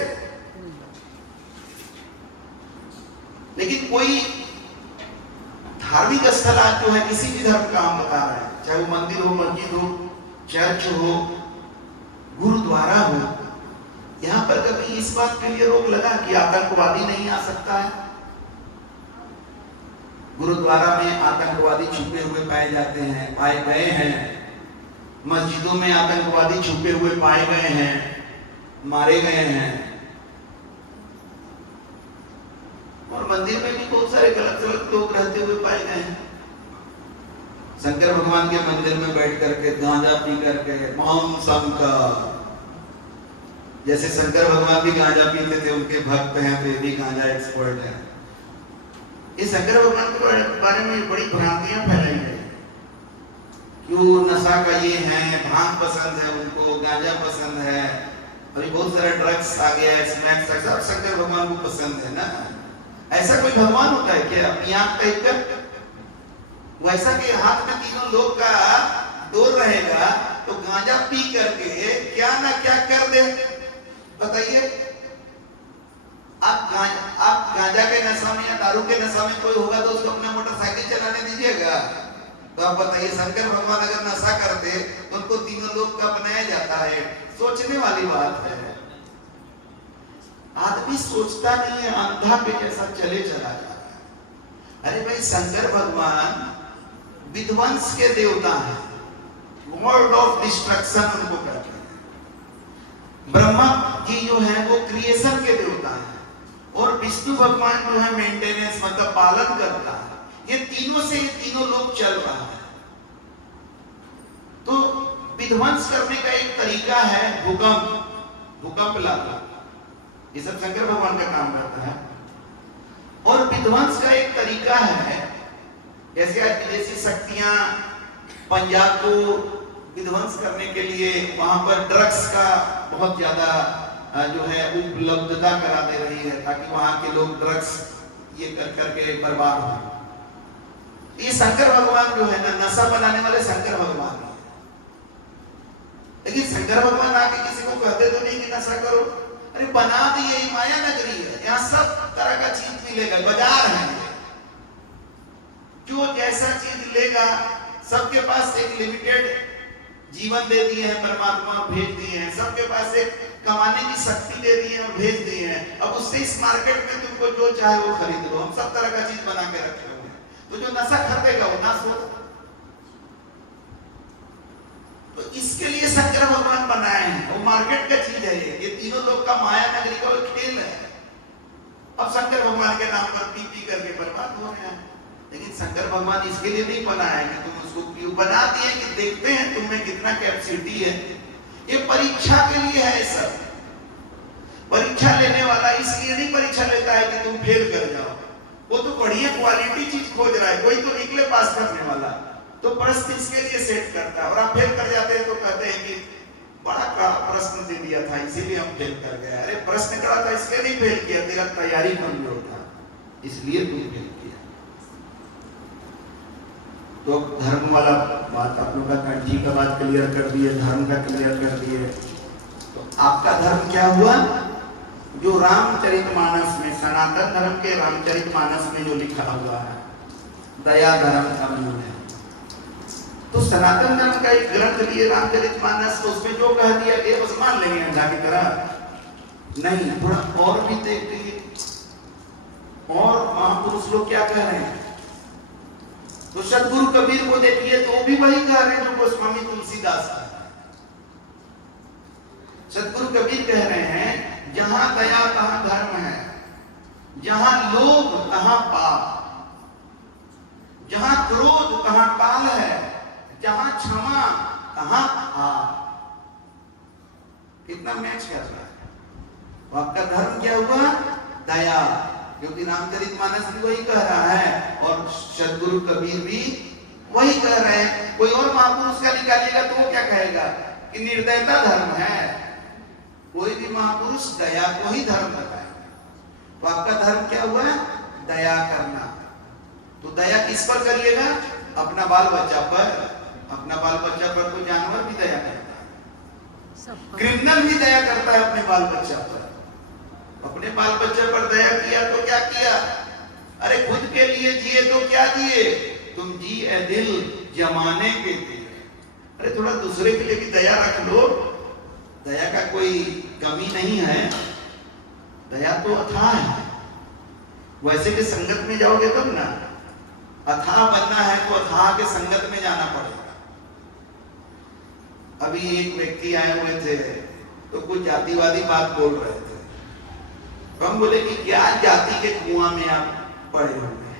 लेकिन कोई धार्मिक स्थल आज जो है, किसी भी धर्म का हम बता रहे हैं, चाहे वो मंदिर हो, मस्जिद हो, चर्च हो, गुरुद्वारा हो, यहां पर कभी इस बात के लिए रोक लगा कि आतंकवादी नहीं आ सकता है? गुरुद्वारा में आतंकवादी छुपे हुए पाए जाते हैं, पाए गए हैं। मस्जिदों में आतंकवादी छुपे हुए पाए गए हैं, मारे गए हैं। और मंदिर में भी बहुत सारे गलत गलत लोग रहते हुए पाए गए हैं। शंकर भगवान के मंदिर में बैठ करके गांजा पी करके मां शंकर, जैसे शंकर भगवान भी गांजा पीते थे, उनके भक्त हैं तो ये भी गांजा एक्सपर्ट है। इस शंकर भगवान के बारे में बड़ी भ्रांतियां फैलाई गई कि वो नशा का ये है, भांग पसंद है उनको, गांजा पसंद है, अभी बहुत सारे ड्रग्स आ गया है, स्नैक्स, सब शंकर भगवान को पसंद है ना। ऐसा कोई भगवान होता है क्या अपनी आंख टाइप का? वैसा के हाथ में तीनों लोग का डोर रहेगा तो गांजा पी करके क्या ना क्या कर दे, बताइए। आप गांजा के नशा में या दारू के नशा में कोई होगा तो उसको अपना मोटरसाइकिल चलाने दीजिएगा? तो आप बताइए, शंकर भगवान अगर नशा करते तो उनको तीनों लोग का अपनाया जाता है? सोचने वाली बात है। आदमी सोचता नहीं है, अंधा के जैसा चले चला जाता है। अरे भाई, शंकर भगवान विध्वंस के देवता हैं, वर्ड ऑफ डिस्ट्रक्शन उनको कहते हैं। ब्रह्मा जी जो है वो क्रिएशन के देवता हैं, और विष्णु भगवान जो है मेंटेनेंस, मतलब पालन करता है। ये तीनों से ये तीनों लोग चल रहा है। तो विध्वंस करने का एक तरीका है भूकंप लाना, ये सब शंकर भगवान का काम करता है। और विध्वंस का एक तरीका है, जैसे आज विदेशी शक्तियां पंजाब को विध्वंस करने के लिए वहां पर ड्रग्स का बहुत ज्यादा जो है उपलब्धता करा दे रही है, ताकि वहां के लोग ड्रग्स ये कर करके बर्बाद हो। ये शंकर भगवान जो है ना, नशा बनाने वाले शंकर भगवान है। लेकिन शंकर भगवान आके किसी को कहते तो नहीं कि नशा करो। अरे बना दिए, ये माया नगरी है, यहाँ सब तरह का चीज मिलेगा, बाजार है, जो जैसा चीज लेगा। सबके पास एक लिमिटेड जीवन दे दिए हैं, परमात्मा भेज दिए हैं, सबके पास एक कमाने की शक्ति दे दी है और भेज दिए हैं। अब उससे इस मार्केट में तुमको जो चाहे वो खरीद लो, हम सब तरह का चीज बना के रखे हुए हैं। तो जो नशा खरीदेगा वो नाश होगा। तो इसके लिए शंकर भगवान बनाए हैं, वो मार्केट का चीज है। ये तीनों लोग का माया नगरी का खेल है। अब शंकर भगवान के नाम पर पी पी करके बर्बाद हो रहे हैं। लेकिन शंकर भगवान इसके लिए नहीं बनाए कि तुम उसको क्यों बना दिए कि देखते हैं तुम में कितना कैपेसिटी है। ये परीक्षा के लिए है सब। परीक्षा लेने वाला इसलिए नहीं परीक्षा लेता है कि तुम फेल कर जाओ, वो तो बढ़िया क्वालिटी चीज खोज रहा है, कोई तो निकले पास करने वाला, तो प्रश्न इसके लिए सेट करता है। और आप फेल कर जाते हैं तो कहते हैं कि बड़ा कड़ा प्रश्न दे दिया था इसीलिए हम फेल कर गए। अरे प्रश्न कड़ा था इसलिए नहीं फेल किया, तेरा तैयारी कमजोर था इसलिए तुम फेल किया। तो धर्म वाला बात आप लोग का, कंठी का बात क्लियर कर दिए, धर्म का क्लियर कर दिए। तो आपका धर्म क्या हुआ? जो रामचरितमानस में, सनातन धर्म के रामचरितमानस में जो लिखा हुआ है, दया धर्म का मूल है। तो सनातन धर्म का एक ग्रंथ लिए रामचरितमानस, तो उसमें जो कह दिया ये बस मान लेंगे अंधा की तरह नहीं, थोड़ा और भी देखिए और महापुरुष लोग क्या कह रहे हैं। तो सदगुरु कबीर को देखिए तो वो भी वही कह रहे हैं जो गोस्वामी तुलसीदास का। सदगुरु कबीर कह रहे हैं, जहां दया तहां धर्म है, जहां लोभ तहां पाप, जहां क्रोध तहां काल है, जहां क्षमा तहां पाप। कितना मैच कर रहा है। तो आपका धर्म क्या हुआ? दया। क्योंकि रामचरितमानस भी वही कह रहा है और सदगुरु कबीर भी वही कह रहे हैं। कोई और महापुरुष का निकालिएगा तो वो क्या कहेगा कि निर्दयता धर्म है। कोई भी महापुरुष दया को ही धर्म बताएगा। तो आपका धर्म क्या हुआ? दया करना। तो दया किस पर करिएगा? अपना बाल बच्चा पर। अपना बाल बच्चा पर तो जानवर भी दया करता है, क्रिमिनल भी दया करता है अपने बाल बच्चा पर। अपने बाल बच्चे पर दया किया तो क्या किया? अरे खुद के लिए जिए तो क्या जिए? तुम जी ए दिल जमाने के लिए। अरे थोड़ा दूसरे के लिए भी दया रख लो। दया का कोई कमी नहीं है, दया तो अथाह है। वैसे के संगत में जाओगे तब ना। अथाह बनना है तो अथाह के संगत में जाना पड़ेगा। अभी एक व्यक्ति आए हुए थे तो कुछ जातिवादी बात बोल रहे थे। तो हम बोले कि क्या जाति के कुआं में आप पड़े होंगे?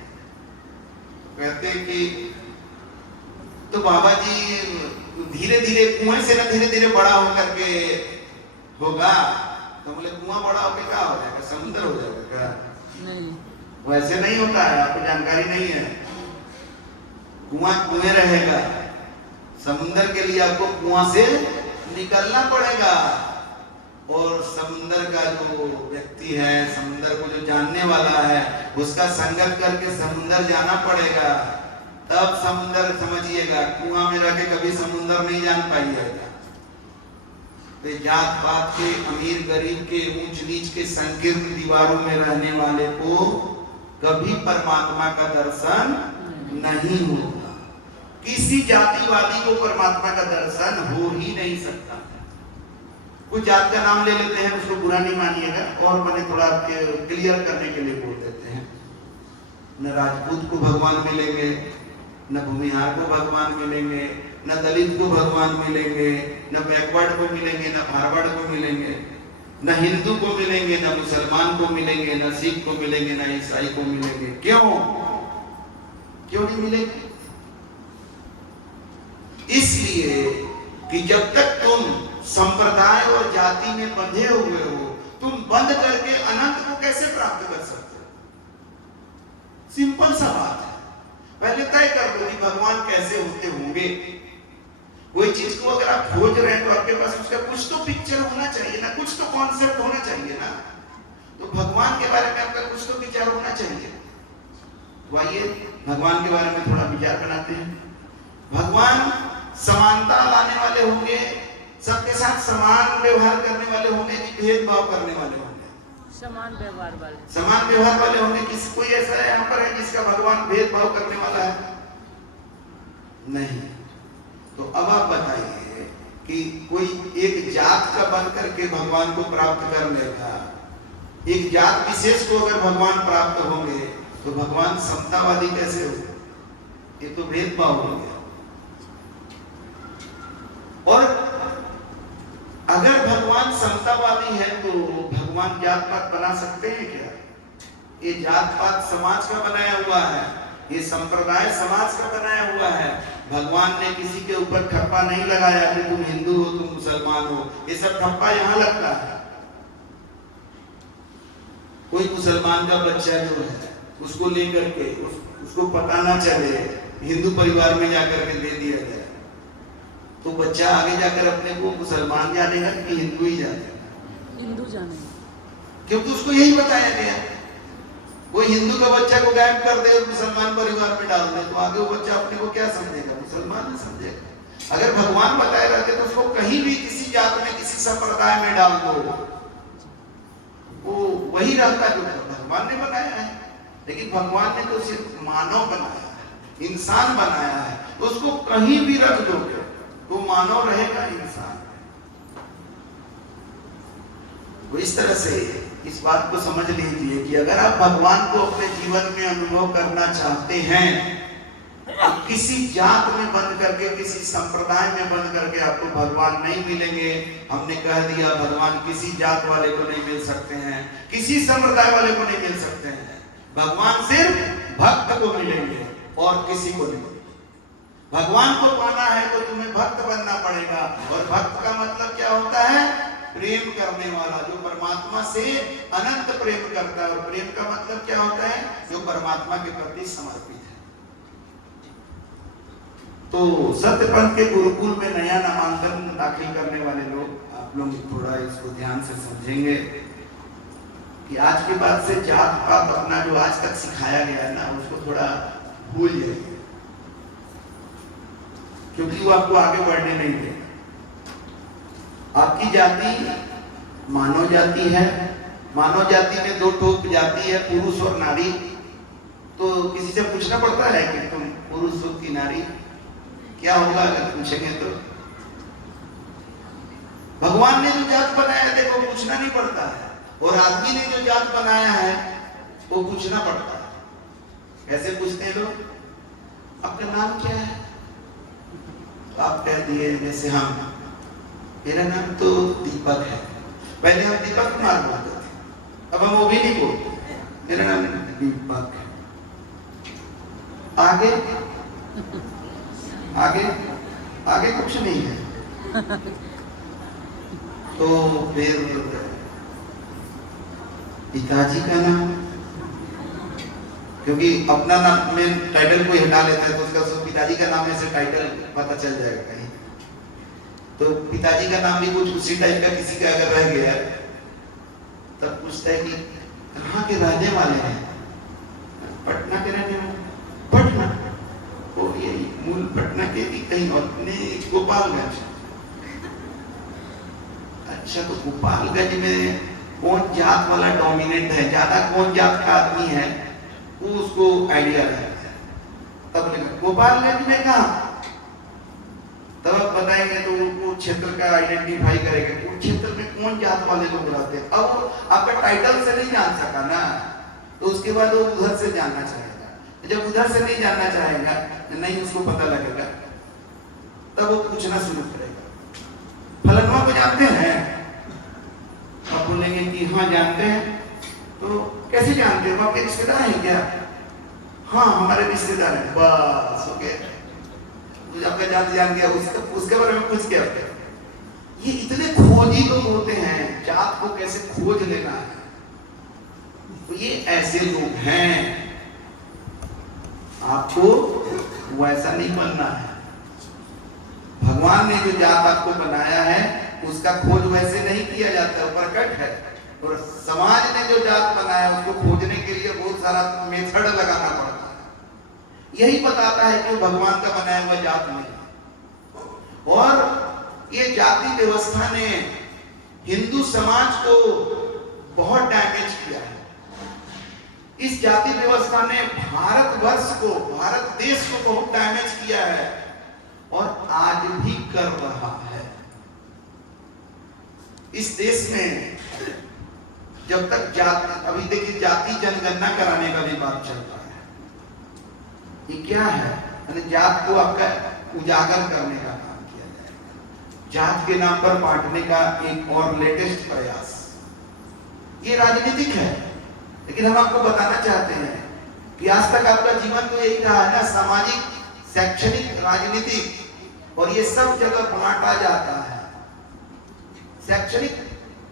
कहते कि तो बाबा जी धीरे धीरे कुएं से ना धीरे धीरे बड़ा होकर के होगा। तो बोले कुआं बड़ा होकर क्या हो जाएगा? समुद्र हो जाएगा क्या? नहीं, वैसे नहीं होता है, आपको जानकारी नहीं है। कुआं कुएं रहेगा। समुद्र के लिए आपको कुआं से निकलना पड़ेगा। और समुद्र का जो व्यक्ति है, समुद्र को जो जानने वाला है, उसका संगत करके समुद्र जाना पड़ेगा। तब समुद्र समझिएगा। कुआं में रह के कभी समुद्र नहीं जान पाइएगा। तो जात पात के, अमीर गरीब के, ऊंच नीच के संकीर्ण दीवारों में रहने वाले को कभी परमात्मा का दर्शन नहीं होगा। किसी जातिवादी को परमात्मा का दर्शन हो ही नहीं सकता। कुछ जात का नाम ले लेते हैं, उसको बुरा नहीं मानिएगा, और मैंने थोड़ा क्लियर करने के लिए बोल देते हैं। न राजपूत को भगवान मिलेंगे, न भूमिहार को भगवान मिलेंगे, न दलित को भगवान मिलेंगे, न बैकवर्ड को मिलेंगे, न फॉरवर्ड को मिलेंगे, न हिंदू को मिलेंगे, न मुसलमान को मिलेंगे, न सिख को मिलेंगे, न ईसाई को मिलेंगे। क्यों नहीं मिलेंगे? इसलिए कि जब तक तुम संप्रदाय और जाति में बंधे हुए हो, तुम बंद करके अनंत को कैसे प्राप्त कर सकते हो? सिंपल सा बात है। पहले तय कर लो कि भगवान कैसे होते होंगे। कोई चीज को अगर आप खोज रहे हैं तो आपके पास उसका कुछ तो पिक्चर होना चाहिए ना, कुछ तो कॉन्सेप्ट होना चाहिए ना। तो भगवान के बारे में आपका कुछ तो विचार होना चाहिए। तो आइए भगवान के बारे में थोड़ा विचार बनाते हैं। भगवान समानता लाने वाले होंगे, सबके साथ समान व्यवहार करने वाले होंगे कि भेदभाव करने वाले होंगे? समान व्यवहार वाले। समान व्यवहार वाले होंगे। किसी कोई ऐसा है यहाँ पर है जिसका भगवान भेदभाव करने वाला है? नहीं। तो अब आप बताइए कि कोई एक जात का बन करके भगवान को प्राप्त कर लेगा, एक जात विशेष को अगर भगवान प्राप्त होंगे तो भगवान समतावादी कैसे होंगे? ये तो भेदभाव हो गया। और अगर भगवान समतावादी है तो भगवान जात पात बना सकते हैं क्या? ये जात पात समाज का बनाया हुआ है, ये संप्रदाय समाज का बनाया हुआ है। भगवान ने किसी के ऊपर ठप्पा नहीं लगाया कि तुम हिंदू हो, तुम मुसलमान हो। ये सब ठप्पा यहाँ लगता है। कोई मुसलमान का बच्चा जो है उसको लेकर के उसको पता ना चले, हिंदू परिवार में जाकर के दे दिया जाए, तो बच्चा आगे जाकर अपने को मुसलमान जानेगा कि हिंदू ही जानेगा? हिंदू जानेगा, क्योंकि उसको यही बताया गया। वो हिंदू का बच्चा को गायब कर दे और मुसलमान परिवार में डाल दे तो आगे वो बच्चा अपने को क्या समझेगा? मुसलमान ही समझेगा। अगर भगवान बताए रहते तो उसको कहीं भी किसी जात में, किसी संप्रदाय में डाल दो, वो वही रहता जो भगवान ने बनाया है। लेकिन भगवान ने तो सिर्फ मानव बनाया है, इंसान बनाया है। तो उसको कहीं भी रख दोगे तो मानव रहेगा, इंसान। तो इस तरह से इस बात को समझ लीजिए कि अगर आप भगवान को अपने जीवन में अनुभव करना चाहते हैं तो किसी जात में बंद करके, किसी संप्रदाय में बंद करके आपको भगवान नहीं मिलेंगे। हमने कह दिया भगवान किसी जात वाले को नहीं मिल सकते हैं, किसी संप्रदाय वाले को नहीं मिल सकते हैं। भगवान सिर्फ भक्त को मिलेंगे और किसी को नहीं। भगवान को पाना है तो तुम्हें भक्त बनना पड़ेगा। और भक्त का मतलब क्या होता है? प्रेम करने वाला, जो परमात्मा से अनंत प्रेम करता है। और प्रेम का मतलब क्या होता है? जो परमात्मा के प्रति समर्पित है। तो सत्यपंथ के गुरुकुल में नया नामांकन दाखिल करने वाले लोग, आप लोग थोड़ा इसको ध्यान से समझेंगे कि आज के बाद से जात पात अपना जो आज तक सिखाया गया है ना, उसको थोड़ा भूल जाइए, क्योंकि वो आपको आगे बढ़ने नहीं देगा। आपकी जाति मानव जाति है। मानव जाति में दो ठोक जाति है, पुरुष और नारी। तो किसी से पूछना पड़ता है कि तुम पुरुष हो कि नारी? क्या होगा अगर पूछेंगे तो? भगवान ने जो जात बनाया है, देखो पूछना नहीं पड़ता है। और आदमी ने जो जात बनाया है वो पूछना पड़ता है। कैसे पूछते हैं लोग? आपका नाम क्या है? तो आप कह दिए जैसे हम, मेरा नाम तो दीपक है। पहले हम दीपक कुमार बोलते थे, अब हम वो भी नहीं बोलते, मेरा नाम दीपक है। आगे आगे आगे कुछ नहीं है। तो फिर पिताजी का नाम, क्योंकि अपना नाम में टाइटल कोई हटा लेता है तो उसका पिताजी का नाम में से टाइटल पता चल जाएगा कहीं। तो पिताजी का नाम भी कुछ उसी टाइप का किसी का अगर रह गया तब पूछता है कि कहाँ के रहने वाले हैं? पटना के रहने वाले। पटना? वो यही मूल पटना के भी कहीं और नहीं, गोपालगंज। अच्छा, तो गोपालगंज में कौन जात वाला डोमिनेंट है, ज्यादा कौन जात का आदमी है, वो उसको आइडिया रहता है। तब गोपालगंज में कहाँ, तब आप बताएंगे तो वो क्षेत्र का आइडेंटिफाई करेंगे, वो क्षेत्र में कौन जात वाले लोग रहते हैं। अब आपका टाइटल से नहीं जान सका ना, तो उसके बाद वो उधर से जानना चाहेगा। जब उधर से नहीं जानना चाहेगा, नहीं उसको पता लगेगा, तब वो पूछना शुरू करेगा, फलनवा को जानते हैं? आप बोलेंगे कि हाँ जानते हैं। तो कैसे जानते हो? आपके रिश्तेदार हैं क्या? हाँ हमारे रिश्तेदार हैं। बस हो गया, आपका जात जान गया, उसके बारे में पूछ क्या? ये इतने खोजी लोग होते हैं, जात को कैसे खोज लेना है, तो ये ऐसे लोग हैं। आपको वैसा नहीं बनना है। भगवान ने जो जात आपको बनाया है उसका खोज वैसे नहीं किया जाता, प्रकट है। और समाज ने जो जात बनाया उसको खोजने के लिए बहुत सारा मेथड लगाना पड़ता है। यही बताता है कि भगवान का बनाया हुआ जात नहीं है। और ये जाति व्यवस्था ने हिंदू समाज को बहुत डैमेज किया है। इस जाति व्यवस्था ने भारतवर्ष को, भारत देश को बहुत डैमेज किया है और आज भी कर रहा है। इस देश में जब तक जाति, अभी देखिए जाति जनगणना कराने का भी बात चल रहा है। ये क्या है? यानी जात को आपका उजागर करने का काम किया जाएगा, जात के नाम पर बांटने का एक और लेटेस्ट प्रयास। ये राजनीतिक है, लेकिन हम आपको बताना चाहते हैं कि आज तक आपका जीवन तो यही रहा है ना, सामाजिक, शैक्षणिक, राजनीतिक, और ये सब जगह बांटा जाता है। शैक्षणिक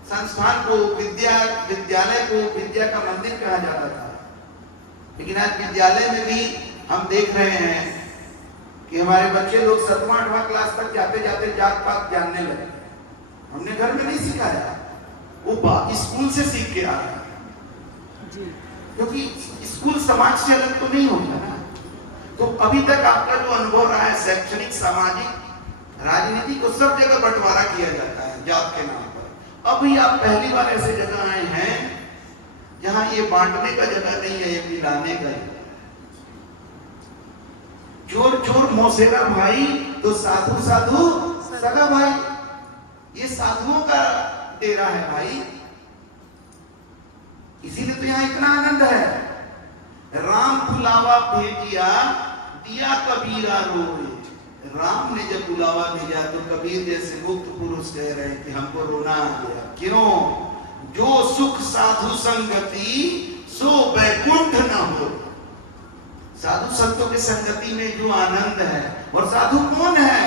संस्थान को, विद्यालय को विद्या का मंदिर कहा जाता था, लेकिन आज विद्यालय में भी हम देख रहे हैं कि हमारे बच्चे लोग 7वां 8वां क्लास तक जाते जाते जात पात जानने लगे। हमने घर में नहीं सिखाया, वो स्कूल से सीख के आ रहा है, क्योंकि स्कूल समाज से अलग तो नहीं होता ना। तो अभी तक आपका जो अनुभव रहा है शैक्षणिक, सामाजिक, राजनीतिक, को सब जगह बंटवारा किया जाता है जात के नाम पर। अभी आप पहली बार ऐसे जगह आए हैं जहां ये बांटने का जगह नहीं है, ये मिलाने का जगह। चोर चोर मौसेरा भाई तो साधु साधु सगा भाई, ये साधुओं का डेरा है भाई। इसीलिए तो यहाँ इतना आनंद है। राम बुलावा भेजिया दिया कबीरा रोए। राम ने जब बुलावा भेजा तो कबीर जैसे मुक्त पुरुष कह रहे कि हमको रोना आ गया। क्यों? जो सुख साधु संगति सो बैकुंठ न हो। साधु संतों की संगति में जो आनंद है, और साधु कौन है?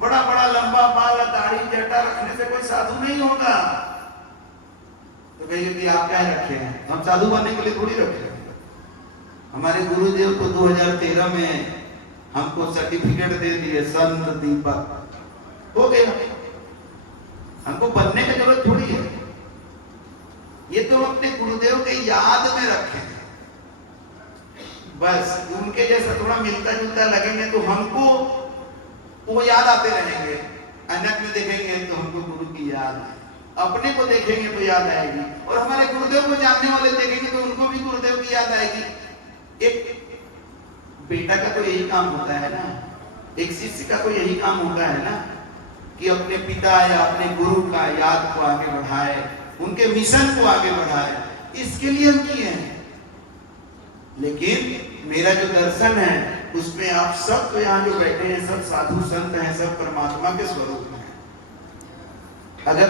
बड़ा बड़ा लंबा बाल, दाढ़ी जटा रखने से कोई साधु नहीं होगा। तो कहिए कि आप क्या रखे हैं? हम साधु बनने के लिए थोड़ी रखे हैं। हमारे गुरुदेव को 2013 में हमको सर्टिफिकेट दे दिए संत दीपक, हो गया। हमको बनने की जरूरत थोड़ी है। ये तो अपने गुरुदेव के याद में रखे हैं, बस उनके जैसा थोड़ा मिलता जुलता लगेंगे तो हमको वो याद आते रहेंगे। अन्यत में देखेंगे तो हमको गुरु की याद है, अपने को देखेंगे तो याद आएगी, और हमारे गुरुदेव को जानने वाले देखेंगे तो उनको भी गुरुदेव की याद आएगी। एक बेटा का तो यही काम होता है ना, एक शिष्य का तो यही काम होता है ना कि अपने पिता या अपने गुरु का याद को आगे बढ़ाए, उनके मिशन को आगे बढ़ाए। इसके लिए हम किए हैं। लेकिन मेरा जो दर्शन है उसमें आप सब तो यहाँ जो बैठे हैं सब साधु संत हैं, सब परमात्मा के स्वरूप में हैं। अगर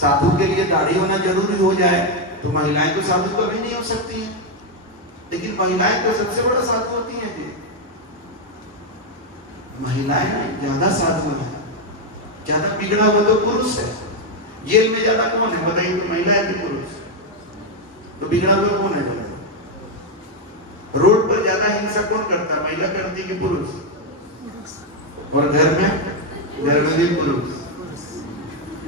साधु के लिए दाढ़ी होना जरूरी हो जाए तो महिलाएं तो साधु कभी नहीं हो सकती हैं, लेकिन महिलाएं तो सबसे बड़ा साधु होती हैं जी। महिलाएं ज्यादा साधु हैं, ज्यादा बिगड़ा हुआ तो पुरुष है। जेल में ज्यादा कौन है बताइए? तो महिला है कि पुरुष? तो बिगड़ा हुआ कौन है? रोड पर ज्यादा हिंसा कौन करता है? महिला करती कि पुरुष? और घर में भी पुरुष।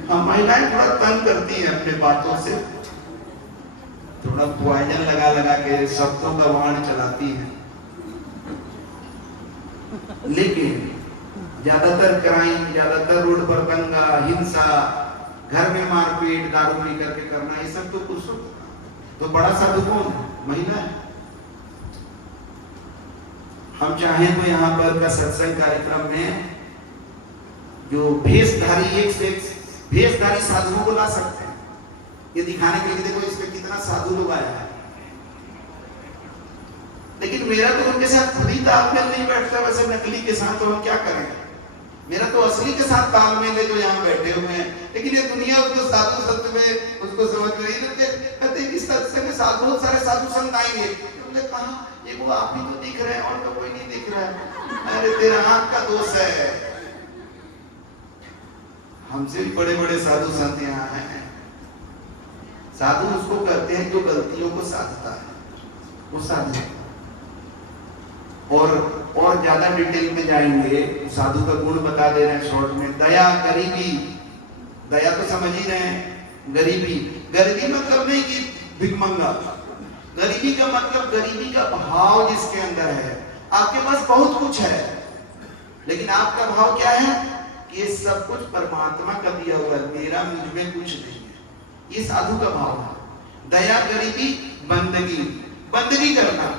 हम महिलाएं थोड़ा तंग करती हैं अपने बातों से, थोड़ा पॉइजन लगा लगा के शब्दों का वाण चलाती हैं। लेकिन ज्यादातर क्राइम, ज्यादातर रोड पर दंगा, हिंसा, घर में मारपीट, दारू पी करके करना, ये सब तो पुरुषों। तो बड़ा साधु कौन है? महिला है। हम चाहें तो यहाँ पर का सत्संग कार्यक्रम में जो भेषधारी, एक से एक भेषधारी साधुओं को ला सकते हैं, ये दिखाने के लिए देखो इसमें कितना साधु लोग आया है। लेकिन मेरा तो उनके साथ खुद ही तालमेल नहीं बैठता, वैसे नकली के साथ तो हम क्या करेंगे? मेरा तो असली के साथ तालमेल है जो यहाँ बैठे हुए हैं। लेकिन ये दुनिया उसको साधु संत में उसको समझ रही कहते कि सत्संग में साधु, बहुत सारे साधु संत आएंगे। तुमने कहा ये वो आप ही तो दिख रहे हैं और तो कोई नहीं दिख रहा है। अरे तेरा आंख का दोष है, हमसे भी बड़े बड़े साधु संत यहाँ हैं। साधु उसको कहते हैं जो गलतियों को साधता है, वो साधु। और ज्यादा डिटेल में जाएंगे, साधु का गुण बता दे रहे हैं शॉर्ट में। दया, गरीबी, दया तो समझ ही रहे हैं। गरीबी, गरीबी मतलब नहीं कि भिखमंगा, गरीबी का मतलब गरीबी का भाव जिसके अंदर है। आपके पास बहुत कुछ है लेकिन आपका भाव क्या है कि ये सब कुछ परमात्मा का दिया हुआ है, मेरा मुझ में कुछ नहीं है। ये साधु का भाव है। दया, गरीबी, बंदगी, बंदगी करना।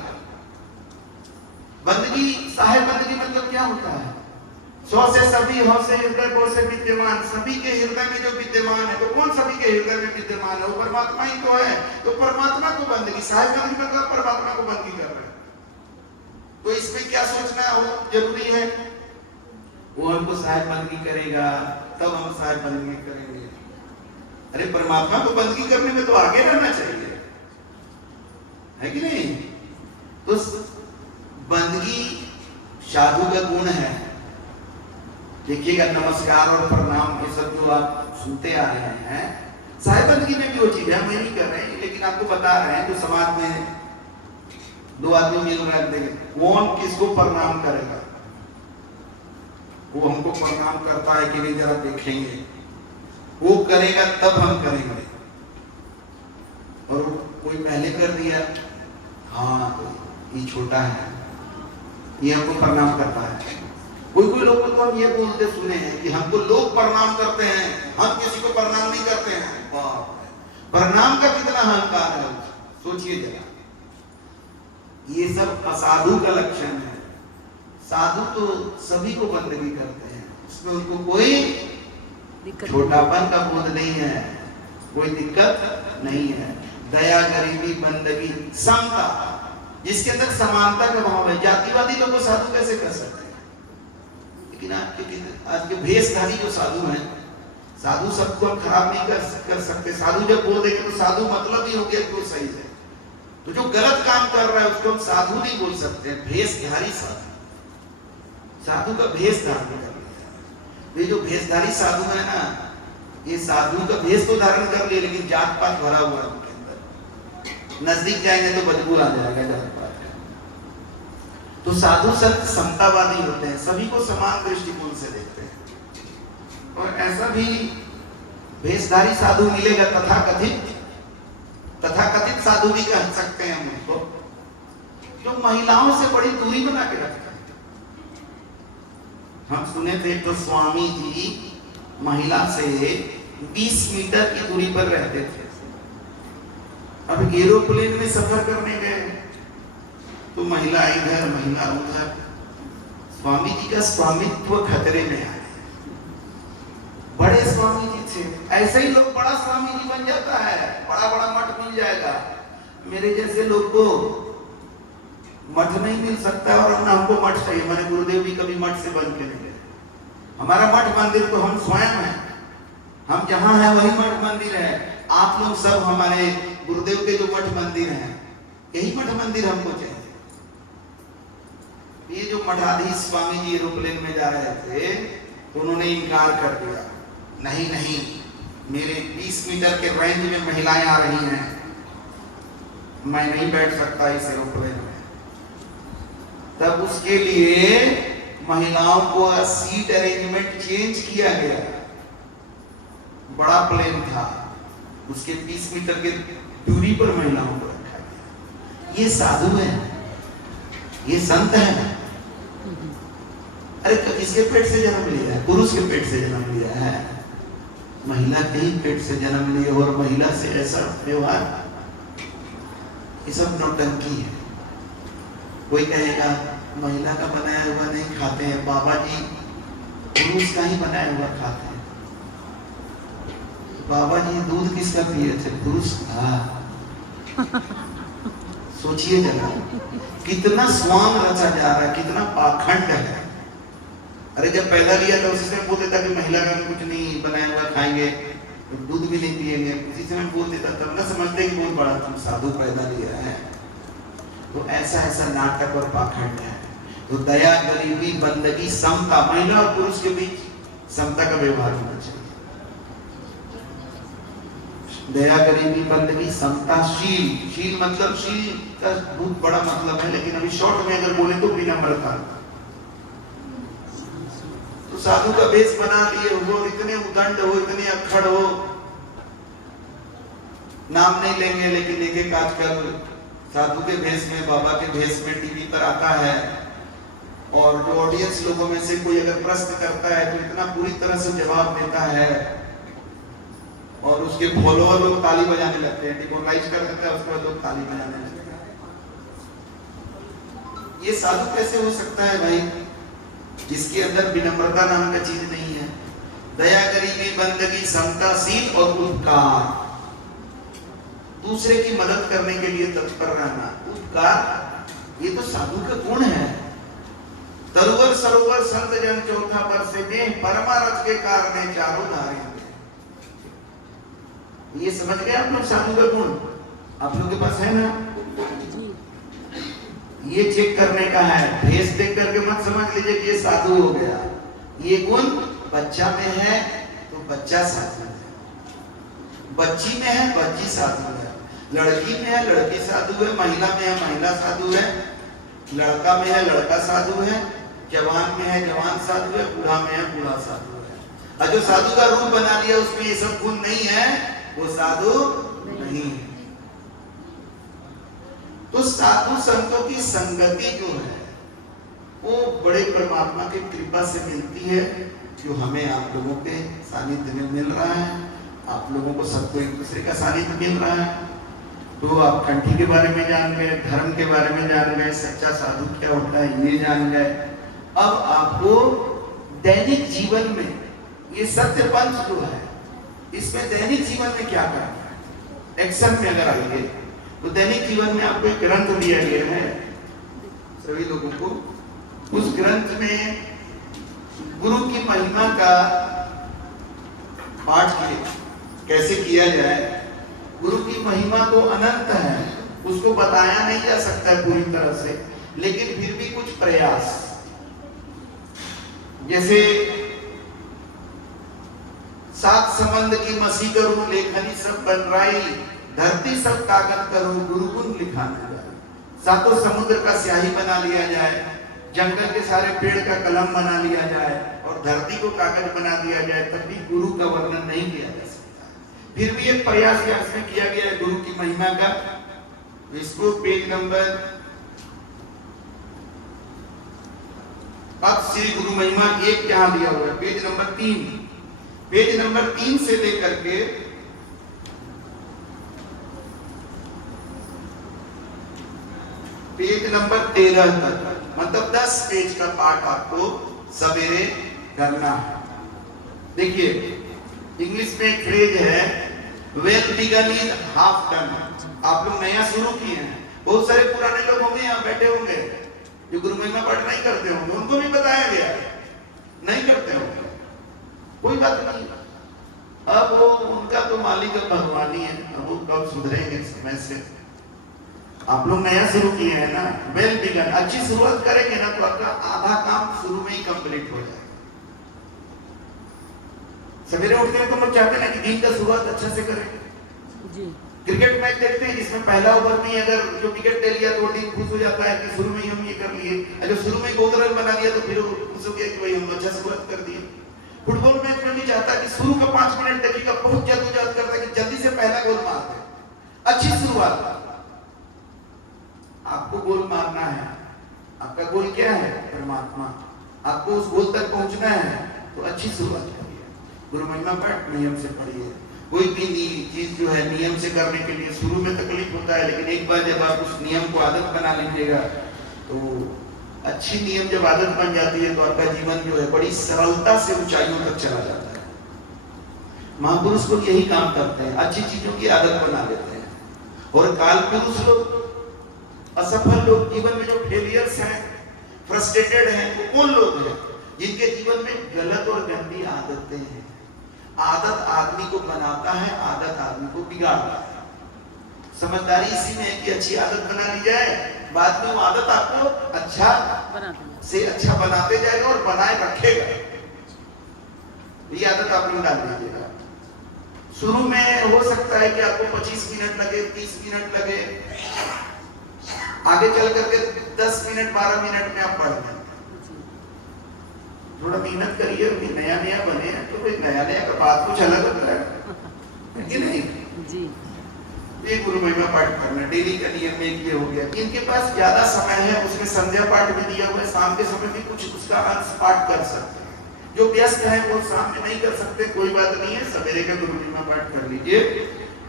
बंदगी, साहेब बंदगी मतलब क्या होता है? सौ से सभी, हो से हृदय, को से विद्यमान। सभी के हृदय में जो विद्यमान है, तो कौन सभी के हृदय में विद्यमान है? वो परमात्मा ही तो है। तो परमात्मा को बंदगी, साहेब बंदगी मतलब परमात्मा को बंदगी कर रहे हैं। तो इसमें क्या सोचना हो जरूरी है? वो हमको साहेब बंदगी करेगा तब हम साहेब बंदगी करेंगे। अरे परमात्मा को बंदगी करने में तो आगे रहना चाहिए, है कि नहीं? तो बंदगी साधु का गुण है। देखिएगा, नमस्कार और प्रणाम ये सब जो आप सुनते आ रहे हैं, साहेब बंदगी में भी वो चीज है। हम नहीं कर रहे हैं, लेकिन आपको बता रहे हैं। जो समाज में दो आदमी मिल रहे हैं, कौन किसको प्रणाम करेगा? वो हमको प्रणाम करता है कि नहीं, जरा देखेंगे। वो करेगा तब हम करेंगे। और कोई पहले कर दिया, हाँ तो ये छोटा है, ये हमको प्रणाम करता है। कोई कोई लोगों को हम ये बोलते सुने हैं कि हमको लोग प्रणाम करते हैं, हम किसी को प्रणाम नहीं करते हैं। प्रणाम का कितना अहंकार है, सोचिए जरा। ये सब असाधु का लक्षण है। साधु तो सभी को बंदगी करते हैं, उसमें उनको कोई छोटापन का बोध नहीं है, कोई दिक्कत नहीं है। दया, गरीबी, बंदगी, समता, जिसके अंदर समानता का भाव है। जातिवादी लोग साधु कैसे कर सकते हैं? लेकिन आज के भेषधारी जो साधु हैं, साधु सबको हम खराब नहीं कर सकते। साधु जब बोल देंगे तो साधु मतलब ही हो गया कि वो सही है। तो जो गलत काम कर रहा है उसको हम साधु नहीं बोल सकते, भेषधारी साधु। साधु का भेष धारण कर लिया। ये जो भेषधारी साधु है ना, ये साधु का भेष तो धारण कर लिए, लेकिन जात पात भरा हुआ है उनके अंदर। नजदीक जाएंगे तो बदबू आ जाएगा जात पात का। तो साधु संत समतावादी होते हैं, सभी को समान दृष्टिकोण से देखते हैं। और ऐसा भी भेषधारी साधु मिलेगा, तथाकथित साधु भी कह सकते हैं हम उनको, जो महिलाओं से बड़ी दूरी बना के रखते हैं। हम सुने थे तो स्वामी जी महिला से 20 मीटर की दूरी पर रहते थे। अब एरोप्लेन में सफर करने गए तो महिला इधर महिला उधर, स्वामी जी का स्वामित्व खतरे में आया। बड़े स्वामी जी थे, ऐसे ही लोग बड़ा स्वामी जी बन जाता है, बड़ा बड़ा मठ मिल जाएगा। मेरे जैसे लोग को मठ नहीं मिल सकता और हमको मठ चाहिए। मैंने गुरुदेव भी कभी मठ से बन के नहीं गए। हमारा मठ मंदिर तो हम स्वयं हैं, हम जहां हैं वही मठ मंदिर है। आप लोग सब हमारे गुरुदेव के जो मठ मंदिर हैं, यही मठ मंदिर हमको चाहिए। ये जो मठाधीश स्वामी जी एरोप्लेन में जा रहे थे तो उन्होंने इनकार कर दिया, नहीं नहीं, मेरे 20 मीटर के रेंज में महिलाएं आ रही हैं, मैं नहीं बैठ सकता इस एरोप्लेन में। तब उसके लिए महिलाओं को सीट अरेंजमेंट चेंज किया गया। बड़ा प्लेन था, उसके 20 मीटर के दूरी पर महिलाओं को रखा गया। ये साधु है, ये संत है। अरे किसके पेट से जन्म लिया है? पुरुष के पेट से जन्म लिया है, महिला के ही पेट से जन्म लिए, और महिला से ऐसा व्यवहार, ये सब नौटंकी है। कोई कहेगा महिला का बनाया हुआ नहीं खाते हैं, बाबा जी पुरुष का ही बनाया हुआ खाते हैं। बाबा जी दूध किसका पिए थे? पुरुष का। सोचिए जरा कितना स्वांग रचा जा रहा है, कितना पाखंड है। अरे जब पैदा लिया था उसी समय बोल देता कि महिला का कुछ नहीं बनाया हुआ खाएंगे, दूध भी नहीं पिएंगे, उसी समय बोल देता, तब ना समझते कि बहुत बड़ा तुम साधु पैदा लिया है। तो ऐसा ऐसा नाटक और पाखंड है। तो दया, गरीबी, बंदगी, समता, महिला और पुरुष के बीच समता का व्यवहार होना चाहिए। दया, गरीबी, बंदगी, समता, शील। शील मतलब, शील का बहुत बड़ा मतलब है, लेकिन अभी शॉर्ट में अगर बोले तो विनम्रता। तो साधु का वेश बना लिए हो, इतने उदंड हो, इतने अक्खड़ हो, नाम नहीं लेंगे, लेकिन एक एक आजकल साधु के भेष में, बाबा के भेष में टीवी पर आता है, और जो ऑडियंस लोगों में से कोई अगर प्रश्न करता है तो इतना पूरी तरह से जवाब देता है, और उसके फॉलोअर लोग ताली बजाने लगते हैं, डिमोरलाइज कर देता है, उसके बाद लोग ताली बजाने लगते हैं। ये साधु कैसे हो सकता है भाई, जिसके अंदर विनम्रता नाम का चीज नहीं है? दया, गरीबी, बंदगी, समता, शील और उपकार, दूसरे की मदद करने के लिए तत्पर रहना, उपकार, ये तो साधु का गुण है। तरुवर सरोवर संत जन चौथा पर से में परमारथ के कारण चारों धारे। ये समझ गए आप लोग साधु का गुण? आप लोग के पास है ना? ये चेक करने का है, भेष देख करके मत समझ लीजिए कि ये साधु हो गया। ये गुण बच्चा में है तो बच्चा साधु है, बच्ची में है बच्ची साधु है, लड़की में है लड़की साधु है, महिला में है महिला साधु है, लड़का में है लड़का साधु है, जवान में है जवान साधु है, बूढ़ा में है बूढ़ा साधु है। और जो साधु का रूप बना लिया उसमें ये सब गुण नहीं है, वो साधु नहीं है। तो साधु संतों की संगति जो है वो बड़े परमात्मा की कृपा से मिलती है, जो हमें आप लोगों के सानिध्य में मिल रहा है। आप लोगों को सबको एक दूसरे का सानिध्य मिल रहा है। तो आप कंठी के बारे में जान गए, धर्म के बारे में जान गए, सच्चा साधु क्या होता है ये जान गए। अब आपको दैनिक जीवन में ये सत्य पंथ जो है, इसमें दैनिक जीवन में क्या करना है, एक्शन में अगर आएंगे तो दैनिक जीवन में आपको एक ग्रंथ दिया गया है सभी लोगों को। उस ग्रंथ में गुरु की महिमा का पाठ कैसे किया जाए। गुरु की महिमा तो अनंत है, उसको बताया नहीं जा सकता पूरी तरह से, लेकिन फिर भी कुछ प्रयास। जैसे संबंध की मसी करूं, लेखनी सब बनराई, धरती सब कागज करूं, गुरु गुण लिखाने जाए। सातों समुद्र का स्याही बना लिया जाए, जंगल के सारे पेड़ का कलम बना लिया जाए और धरती को कागज बना दिया जाए, तब भी गुरु का वर्णन नहीं किया जा सकता। फिर भी एक प्रयास यहाँ इसमें किया गया है गुरु की महिमा का। इसको पेज नंबर, अब श्री गुरु महिमा 1 यहाँ दिया हुआ है, पेज नंबर 3, पेज नंबर 3 से लेकर के पेज नंबर 13 तक, मतलब 10 पेज का पाठ आपको सवेरे करना है। देखिए इंग्लिश में एक फ्रेज है, well begun is half done. आप लोग नया शुरू किए हैं, बहुत सारे पुराने लोग होंगे यहाँ बैठे होंगे जो गुरु महिमा पाठ नहीं करते होंगे, उनको भी बताया गया नहीं करते होंगे, कोई बात नहीं। अब वो उनका तो मालिक भगवान ही है, अब वो कब सुधरेंगे समय से। आप लोग नया शुरू किए हैं ना, वेल बिगन, अच्छी शुरुआत करेंगे ना तो आपका आधा काम शुरू में ही कंप्लीट हो जाएगा। सवेरे उठते हैं तो हम चाहते हैं कि दिन का शुरुआत अच्छा से करें जी। क्रिकेट मैच देखते हैं जिसमें पहला ओवर में अगर जो विकेट ले लिया तो टीम खुश हो जाता है कि शुरू में ही हम ये कर लिए, अगर शुरू में ही बहुत रन बना दिया तो फिर खुश हो गया कि भाई हम अच्छा शुरुआत कर दिए। फुटबॉल मैच में भी चाहता कि शुरू का 5 मिनट देखिएगा बहुत जल्दोजल्द करता है कि जल्दी से पहला गोल मार दे, अच्छी शुरुआत। आपको गोल मारना है, आपका गोल क्या है? परमात्मा। आपको उस गोल तक पहुंचना है तो अच्छी शुरुआत करिए, गुरु महिमा पाठ नियम से पढ़िए। कोई भी चीज जो है नियम से करने के लिए शुरू में तकलीफ होता है, लेकिन एक बार जब आप उस नियम को आदत बना लीजिएगा तो अच्छी नियम जब आदत बन जाती है तो आपका जीवन जो है बड़ी सरलता से ऊंचाइयों तक चला जाता है। महापुरुष लोग यही काम करते हैं, अच्छी चीजों की आदत बना लेते हैं। और काल पुरुष लोग, असफल लोग, जीवन में जो फेलियर्स हैं, फ्रस्ट्रेटेड हैं, वो कौन लोग हैं? जिनके जीवन में गलत और गंदी आदतें हैं। आदत आदमी को बनाता है, आदत आदमी को बिगाड़ता है। समझदारी इसी में है कि अच्छी आदत बना ली जाए, बाद में वो आदत आपको अच्छा से अच्छा बनाते जाएगा और बनाए रखेगा। ये आदत आप लोग डाल दीजिएगा। शुरू में हो सकता है कि आपको 25 मिनट लगे, 30 मिनट लगे, आगे चल करके 10 मिनट 12 मिनट में आप पढ़ लें। थोड़ा मेहनत करिए, अभी नया नया बने हैं तो भाई नया नया का बात कुछ अलग होता है कि नहीं जी। ये गुरु महिमा पाठ करना डेली का नियम में ये हो गया। इनके पास ज्यादा समय है, उसमें संध्या पाठ भी दिया हुआ है, शाम के समय भी कुछ उसका अंश पाठ कर सकते हैं। जो व्यस्त है वो शाम में नहीं कर सकते, कोई बात नहीं है, सवेरे का गुरु महिमा पाठ कर लीजिए।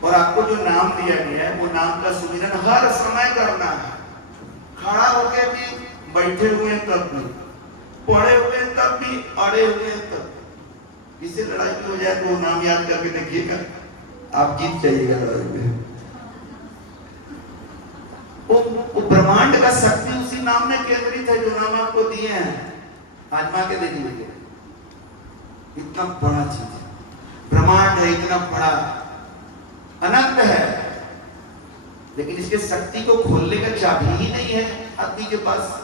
और आपको जो नाम दिया गया है वो नाम का सुमिरन हर समय करना है, खड़ा होकर भी, बैठे हुए तब भी, पड़े हुए तब भी, अड़े हुए तब। किसी लड़ाई भी हो जाए तो वो नाम याद करके देखिएगा, आप जीत जाइएगा लड़ाई में। वो ब्रह्मांड का शक्ति उसी नाम में केंद्रित है जो नाम आपको दिए हैं। आजमा के देख लीजिए, इतना बड़ा चीज है, ब्रह्मांड है इतना बड़ा, अनंत है, लेकिन इसके शक्ति को खोलने का चाबी ही नहीं है आदमी के पास।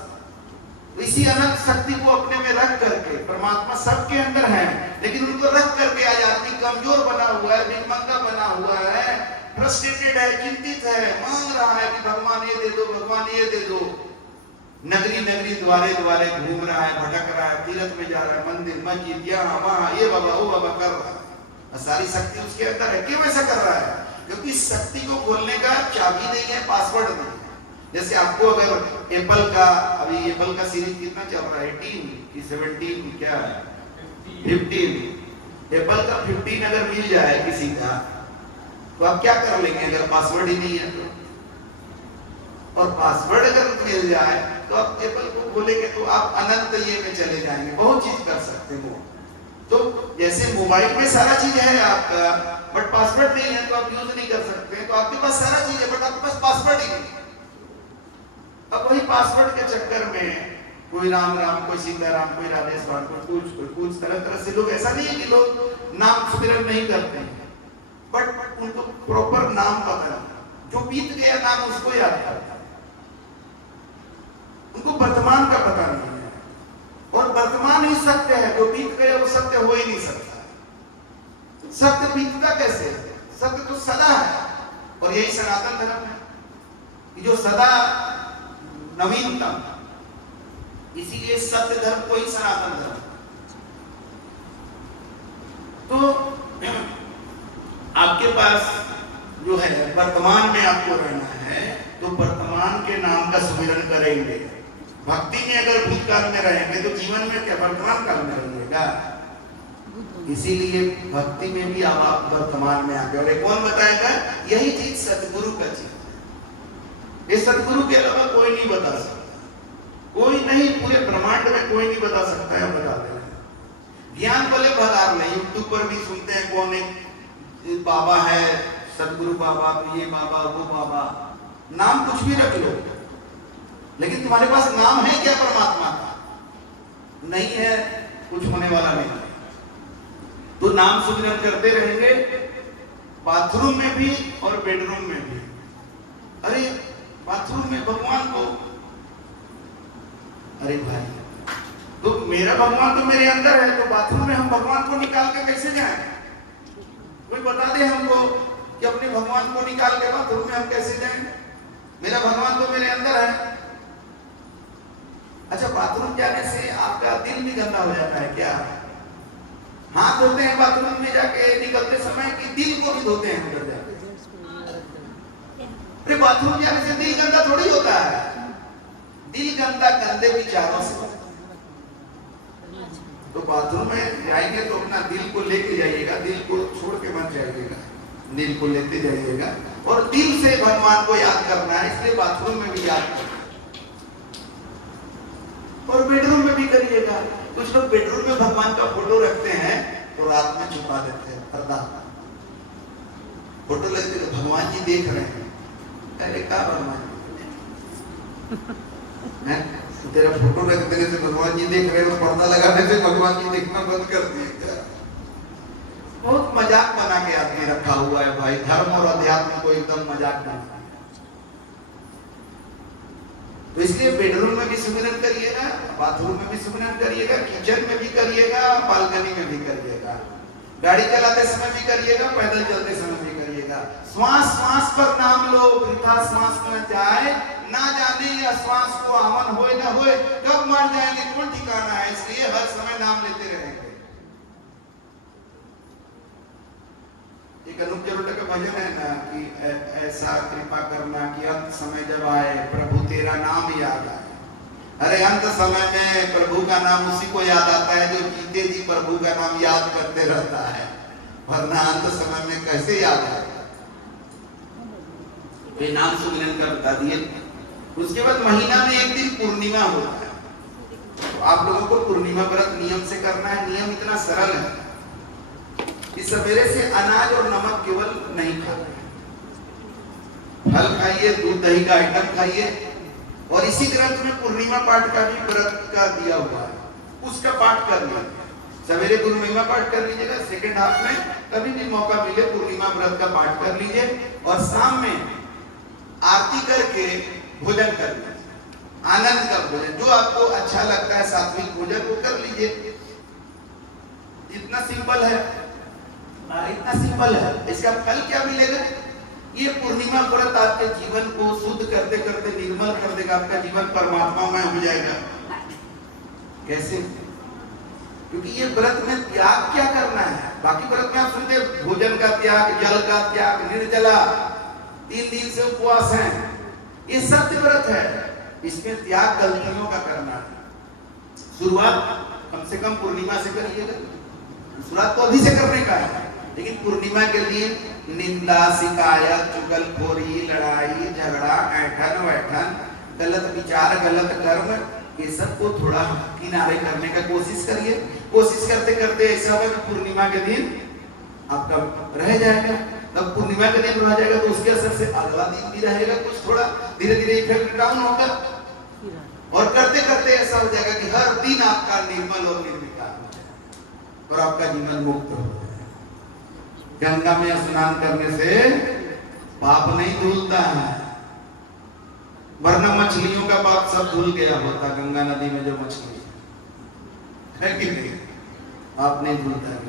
इसी अनंत शक्ति को अपने में रख करके, परमात्मा सबके अंदर है, लेकिन उनको रख करके आज आदमी कमजोर बना हुआ है, भिखमंगा बना हुआ है, फ्रस्ट्रेटेड है, चिंतित है, मांग रहा है कि भगवान ये दे दो, भगवान ये दे दो। नगरी नगरी द्वारे द्वारे घूम रहा है, भटक रहा है, तीर्थ में जा रहा है, मंदिर मस्जिद यहाँ वहाँ, ये बाबा वो बाबा कर रहा है। सारी शक्ति उसके अंदर है। क्यों ऐसा कर रहा है? क्योंकि इस शक्ति को खोलने का चाबी नहीं है, पासवर्ड नहीं है। जैसे आपको अगर एप्पल का, अभी एप्पल का सीरीज कितना चल रहा है, 18 की 17 क्या 15, एप्पल का 15 अगर मिल जाए किसी का तो आप क्या कर लेंगे अगर पासवर्ड ही नहीं है तो? और पासवर्ड अगर मिल जाए तो आप एप्पल को खोलेंगे तो आप अनंत ये में चले जाएंगे, बहुत चीज कर सकते हो। तो जैसे मोबाइल में सारा चीज है आपका, बट पासवर्ड नहीं है तो आप यूज नहीं कर सकते। तो आपके पास सारा चीज है बट आपके पास पासवर्ड ही नहीं। अब वही पासवर्ड के चक्कर में कोई राम राम, कोई सीताराम, कोई राधेश्वर, कोई कुछ तरह तरह से लोग, ऐसा नहीं है कि लोग नाम सुमिरन नहीं करते हैं, बट उनको प्रॉपर नाम पता नहीं, जो बीत गया नाम उसको याद करता है, उनको वर्तमान का पता नहीं है। और वर्तमान ही सत्य है, जो बीत गया वो सत्य हो ही नहीं सकता। सत्य बीतता कैसे? सत्य तो सदा है, और यही सनातन धर्म है कि जो सदा नवीनतम, इसीलिए सत्य धर्म को ही सनातन धर्म। तो आपके पास जो है वर्तमान में आपको रहना है, तो वर्तमान के नाम का सुमिरन करेंगे। भक्ति में अगर भूतकाल में रहेंगे तो जीवन में क्या वर्तमान काल में रहिएगा। इसीलिए भक्ति में भी आप वर्तमान में आगे। और ये कौन बताएगा? यही चीज सतगुरु का चीज है। ये सतगुरु के अलावा कोई नहीं बता सकता, कोई नहीं, पूरे ब्रह्मांड में कोई नहीं बता सकता है। बताते हैं ज्ञान वाले भगार नहीं, यूट्यूब पर भी सुनते हैं कौन एक बाबा है, सतगुरु बाबा, ये बाबा, वो बाबा, नाम कुछ भी रख लो, लेकिन तुम्हारे पास नाम है क्या परमात्मा का? नहीं है, कुछ होने वाला नहीं। तो नाम सुमिरन करते रहेंगे, बाथरूम में भी और बेडरूम में भी। अरे बाथरूम में भगवान को, अरे भाई, तो मेरा भगवान तो मेरे अंदर है, तो बाथरूम में हम भगवान को निकाल के कैसे जाएं? कोई बता दे हमको कि अपने भगवान को निकाल के बाथरूम में हम कैसे जाएं? मेरा भगवान तो मेरे अंदर है। अच्छा, बाथरूम जाने से आपका दिल भी गंदा हो जाता है क्या? हाथ धोते हैं बाथरूम में जाके निकलते समय, कि दिल को भी धोते हैं अंदर जाके? अरे बाथरूम जाने से दिल गंदा थोड़ी होता है। दिल गंदा गंदे विचारों से। तो बाथरूम में जाएंगे तो अपना दिल को लेके जाइएगा, दिल को छोड़ के मत जाइएगा, दिल को लेते जाइएगा। और दिल से भगवान को याद करना है, इसलिए बाथरूम में भी याद करना, और बेडरूम में भी करिएगा। कुछ लोग बेडरूम में भगवान का फोटो रखते हैं तो रात में छुपा देते हैं, पर्दा फोटो लगते हैं, भगवान जी देख रहे हैं। अरे क्या भगवान है, तेरा फोटो रख देने से भगवान जी देख रहे हो, पर्दा लगाने से भगवान जी देखना बंद कर दिए क्या? बहुत मजाक बना के आदमी रखा हुआ है भाई, धर्म और अध्यात्म को एकदम मजाक बना। तो इसलिए बेडरूम में भी सुमिरन करिएगा, बाथरूम में भी सुमिरन करिएगा, किचन में भी करिएगा, बालकनी में भी करिएगा, गाड़ी चलाते समय भी करिएगा, पैदल चलते समय भी करिएगा। श्वास श्वास पर नाम लो, वृथा श्वास न जाए, ना जाने यह श्वास को आमन होए न होए, कब मर जाएंगे कौन ठिकाना है। इसलिए हर समय नाम लेते रहेंगे। एक अनूप जलोटा का भजन है ना कि ऐसा कृपा करना कि अंत समय जब आए प्रभु तेरा नाम याद आए। अरे अंत समय में प्रभु का नाम उसी को याद आता है जो जीते जी प्रभु का नाम याद करते रहता है, वरना अंत समय में कैसे याद आएगा। वे नाम सुमिरन का बता दिए। उसके बाद महीना में एक दिन पूर्णिमा होता है, तो आप लोगों को पूर्णिमा व्रत नियम से करना है। नियम इतना सरल है कि सवेरे से अनाज और नमक केवल नहीं खाना, फल खाइए, दूध दही का आइटम खाइए। और इसी ग्रंथ में पूर्णिमा पाठ का भी व्रत का दिया हुआ है, उसका पाठ कर लीजिए। सवेरे पूर्णिमा पाठ कर लीजिएगा, सेकेंड हाफ में कभी भी मौका मिले पूर्णिमा व्रत का पाठ कर लीजिए। और शाम में आरती करके भोजन कर लीजिए, आनंद का भोजन, जो आपको अच्छा लगता है सात्विक भोजन वो कर लीजिए। इतना सिंपल है, इतना सिंपल है। इसका फल क्या मिलेगा? ये पूर्णिमा व्रत आपके जीवन को शुद्ध करते करते निर्मल कर देगा, आपका जीवन परमात्मामय हो जाएगा। कैसे? क्योंकि ये व्रत में त्याग क्या करना है। बाकी व्रत में आप सुनते भोजन का त्याग, जल का त्याग, निर्जला, 3 दिन से उपवास है, ये सत्य व्रत है। इसमें त्याग गलतियों का करना है। शुरुआत कम से कम पूर्णिमा से करिएगा, शुरुआत तो अभी से करने का है, लेकिन पूर्णिमा के दिन निंदा, शिकायत, चुगलखोरी, लड़ाई झगड़ा, ऐठन वैठन, गलत विचार, गलत कर्म, ये सब को थोड़ा किनारे करने का कोशिश करिए। कोशिश करते करते ऐसा होगा कि पूर्णिमा के दिन आपका रह जाएगा। तब पूर्णिमा के दिन रह जाएगा तो उसके असर से अगला दिन भी रहेगा, कुछ थोड़ा धीरे धीरे इफेक्ट डाउन होगा। और करते करते ऐसा हो जाएगा कि हर दिन आपका निर्मल और निर्विकार हो जाएगा और आपका जीवन मुक्त हो जाएगा। गंगा में स्नान करने से पाप नहीं धुलता है, वरना मछलियों का पाप सब धुल गया होता। गंगा नदी में जो मछली है कि नहीं, पाप नहीं धुलता है।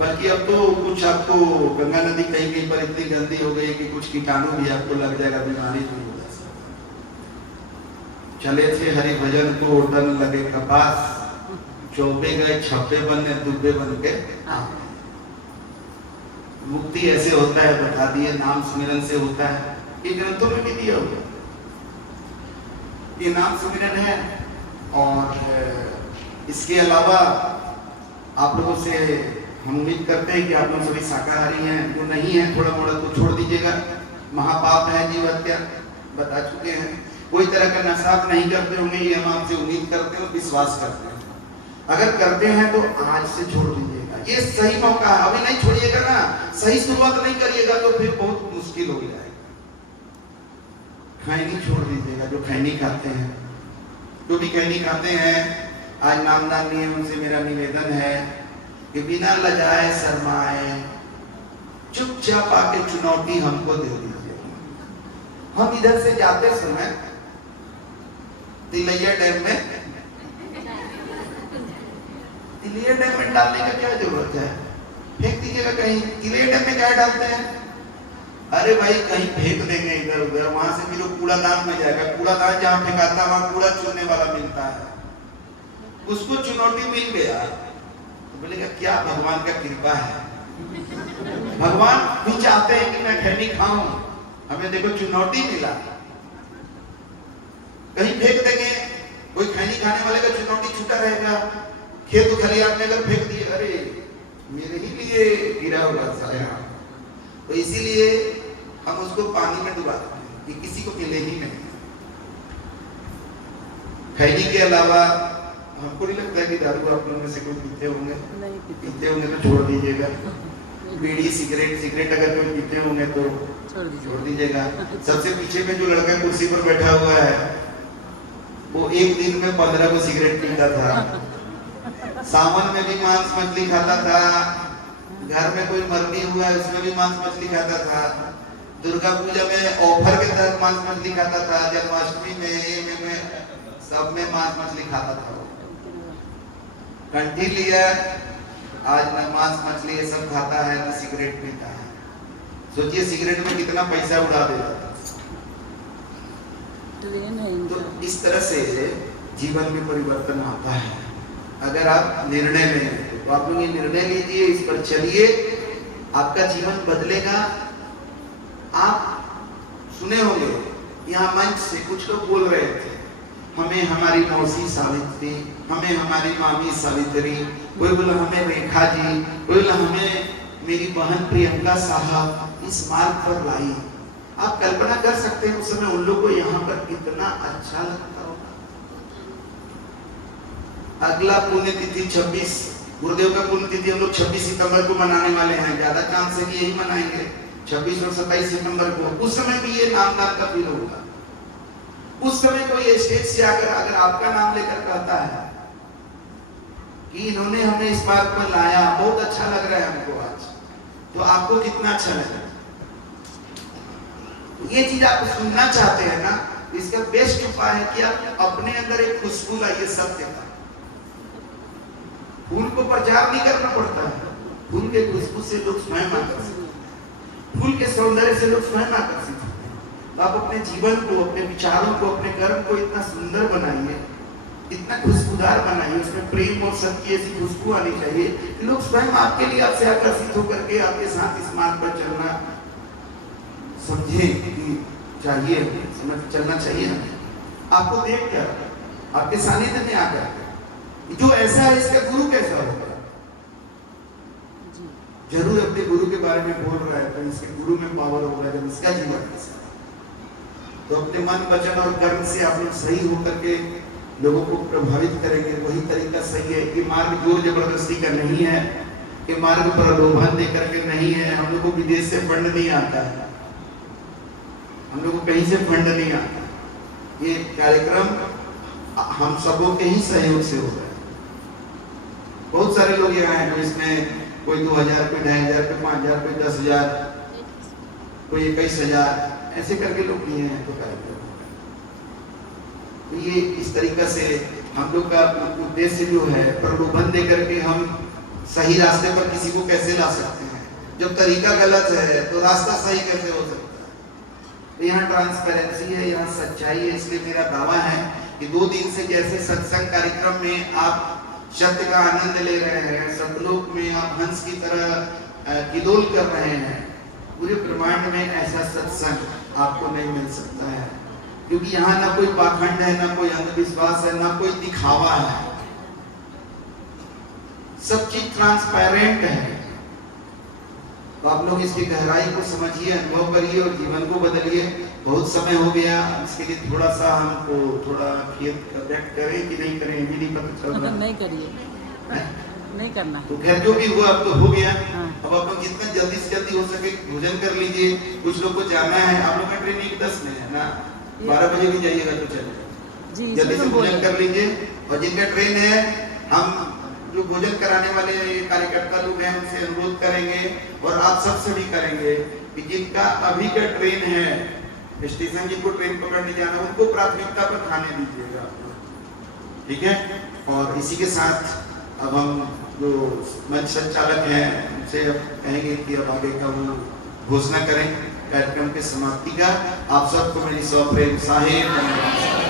बल्कि अब तो कुछ आपको गंगा नदी कहीं कहीं पर इतनी गंदी हो गई कि कुछ कीटाणु भी आपको लग जाएगा, बीमारी भी हो जाएगी। चले थे हरि भजन को टन लगे कपास, चौबे गए छप्पे बने दुब्बे बन के। मुक्ति ऐसे होता है, बता दिए, नाम स्मरण से होता है। ये ग्रंथों में भी दिया हुआ, ये नाम स्मरण है। और इसके अलावा आप लोगों से हम उम्मीद करते हैं कि आप लोग सभी शाकाहारी हैं, जो नहीं है थोड़ा मोड़ा तो छोड़ दीजिएगा। महापाप है जीव हत्या, बता चुके हैं। कोई तरह का नशा आप नहीं करते होंगे, ये हम आपसे उम्मीद करते हैं और विश्वास करते हैं। अगर करते हैं तो आज से छोड़ दीजिएगा, ये सही मौका है। अभी नहीं छोड़िएगा ना, सही शुरुआत नहीं करिएगा तो फिर बहुत मुश्किल हो जाएगा। खैनी छोड़ दीजिएगा, जो खैनी खाते हैं, जो भी खैनी खाते हैं, आज नामदान लिए उनसे मेरा निवेदन है कि बिना लजाए शर्माए चुपचाप आके चुनौती हमको दे दीजिए। हम इधर से जाते समय तिलैया डैम में डालने का क्या जरूरत है? फेंक दीजिएगा कहीं। तिलैया डैम में क्या डालते हैं? अरे भाई कहीं फेंक देंगे इधर उधर, वहां से भी लोग कूड़ादान में जाएगा। कूड़ादान जहाँ फेंकाता है वहां कूड़ा चुनने वाला मिलता है। उसको चुनौती मिल गया तो बोलेगा क्या भगवान का कृपा है। भगवान भी चाहते हैं कि मैं खैनी खाऊं, हमें देखो चुनौती मिला। कहीं फेंक देंगे, कोई खैनी खाने वाले का चुनौती छूटा रहेगा। खेत खलिहान में अगर फेंक दिए, अरे मेरे ही लिए गिरा होगा साया, तो इसीलिए हम उसको पानी में डुबा देते हैं कि किसी को मिले ही नहीं। खैनी के अलावा हमको नहीं लगता है कि दारू आप लोगों में से कोई पीते होंगे। पीते होंगे तो छोड़ दीजिएगा। बीड़ी सिगरेट अगर कोई पीते होंगे तो छोड़ दीजिएगा। सबसे पीछे में जो लड़का कुर्सी पर बैठा हुआ है वो एक दिन में 15 को सिगरेट पीता था। सावन में भी मांस मछली खाता था, घर में कोई मरनी हुआ है उसमें भी मांस मछली खाता था, दुर्गा पूजा में ऑफर के तहत मांस मछली खाता था, जन्माष्टमी में सब में मांस मछली खाता था। कंठी लिया, आज न मांस मछली ये सब खाता है न सिगरेट पीता है। सोचिए सिगरेट में कितना पैसा उड़ा देता था। तो इस तरह से जीवन में परिवर्तन आता है अगर आप निर्णय लें। तो आप लोग ये निर्णय लीजिए, इस पर चलिए, आपका जीवन बदलेगा। आप सुने होंगे यहाँ मंच से कुछ लोग बोल रहे थे, हमें हमारी मौसी सावित्री, हमें हमारी मामी सावित्री, कोई बोला हमें रेखा जी, कोई बोला हमें मेरी बहन प्रियंका साहब इस मार्ग पर लाई। आप कल्पना कर सकते हैं उस समय उन लोगों को यहाँ पर कितना अच्छा लगता होगा। अगला पुण्यतिथि 26 गुरुदेव का पुण्यतिथि हम लोग 26 सितंबर को मनाने वाले हैं। ज्यादा चांस है कि यही मनाएंगे 26 और 27 सितंबर को। उस समय भी ये नामदान का फील होगा। उस समय कोई स्टेज से अगर आपका नाम लेकर कहता है कि इन्होंने हमें इस बात पर लाया, बहुत अच्छा लग रहा है हमको आज, तो आपको कितना अच्छा लगेगा। ये चीज आप सुनना चाहते हैं ना, इसका बेस्ट उपाय है कि आप अपने अंदर एक खुशबू लाइए सत्य का। फूल को प्रचार नहीं करना पड़ता है, फूल के खुशबू से लोग स्वयं आकर्षित, फूल के सौंदर्य से लोग स्वयं आकर्षित होते हैं। आप अपने जीवन को, अपने विचारों को, अपने कर्म को इतना सुंदर बनाइए, इतना खुशबूदार बनाइए, उसमें प्रेम और सत्य ऐसी खुशबू आनी चाहिए कि लोग स्वयं आपके लिए आपसे आकर्षित होकर के आपके साथ इस मार्ग पर चलना समझे कि चाहिए, समझ चलना चाहिए। आपको देखकर, आपके सानिध्य में आकर जो ऐसा है इसका गुरु कैसा होगा। जरूर अपने गुरु के बारे में बोल रहा है तो इसके गुरु में पावर होगा जब इसका जीवन कैसा। तो अपने मन, वचन और कर्म से आप लोग सही होकर के लोगों को प्रभावित करेंगे। वही तरीका सही है कि मार्ग जोर जबरदस्ती का नहीं है, कि मार्ग प्रलोभन दे करके नहीं है। हम लोग को विदेश से फंड नहीं आता है, हम लोग को कहीं से फंड नहीं आता। ये कार्यक्रम हम सबों के ही सहयोग से होगा। बहुत सारे लोग यहाँ हैं, तो इसमें कोई 2000, कोई 2500, कोई 5000, कोई 10,000, कोई 21,000 ऐसे करके लोग लिए हैं। तो ये इस तरीका से हम लोग का उद्देश्य जो है प्रलोभन देकर के हम सही रास्ते पर किसी को कैसे ला सकते हैं? जब तरीका गलत है तो रास्ता सही कैसे हो सकता है? तो यहाँ ट्रांसपेरेंसी है, यहाँ सच्चाई है। इसलिए मेरा दावा है कि 2 दिन से जैसे सत्संग कार्यक्रम में आप सत्य का आनंद ले रहे हैं, सतलोक में आप हंस की तरह किलोल कर रहे हैं, पूरे ब्रह्मांड में ऐसा सत्संग आपको नहीं मिल सकता है। क्योंकि यहाँ ना कोई पाखंड है, ना कोई अंधविश्वास है, ना कोई दिखावा है। सब चीज ट्रांसपेरेंट है। तो आप लोग इसकी गहराई को समझिए, अनुभव करिए और जीवन को बदलिए। बहुत समय हो गया, इसके लिए थोड़ा सा हमको थोड़ा खेत व्यक्त करें कि नहीं करें, भी नहीं पता चल रहा। नहीं करिए, नहीं करना। तो खैर जो भी हुआ अब तो हो गया। हाँ। अब अपन जितना जल्दी से जल्दी हो सके भोजन कर लीजिए। कुछ लोग को जाना है, आप लोग का ट्रेनिंग 10 में है ना, 12 बजे भी जाइएगा तो चलेगा। जी, जल्दी से भोजन कर लीजिए। और जिनका ट्रेन है, हम जो भोजन कराने वाले कार्यकर्ता लोग हैं उनसे अनुरोध करेंगे और आप सबसे भी करेंगे कि जिनका अभी का ट्रेन है, स्टेशन जिनको ट्रेन पकड़ने जाना, उनको प्राथमिकता पर खाने दीजिएगा, ठीक है। और इसी के साथ अब हम जो मंच संचालक हैं उनसे अब कहेंगे कि अब आगे का वो घोषणा करें कार्यक्रम के समाप्ति का। आप सबको मेरी सौ प्रेम साहिब।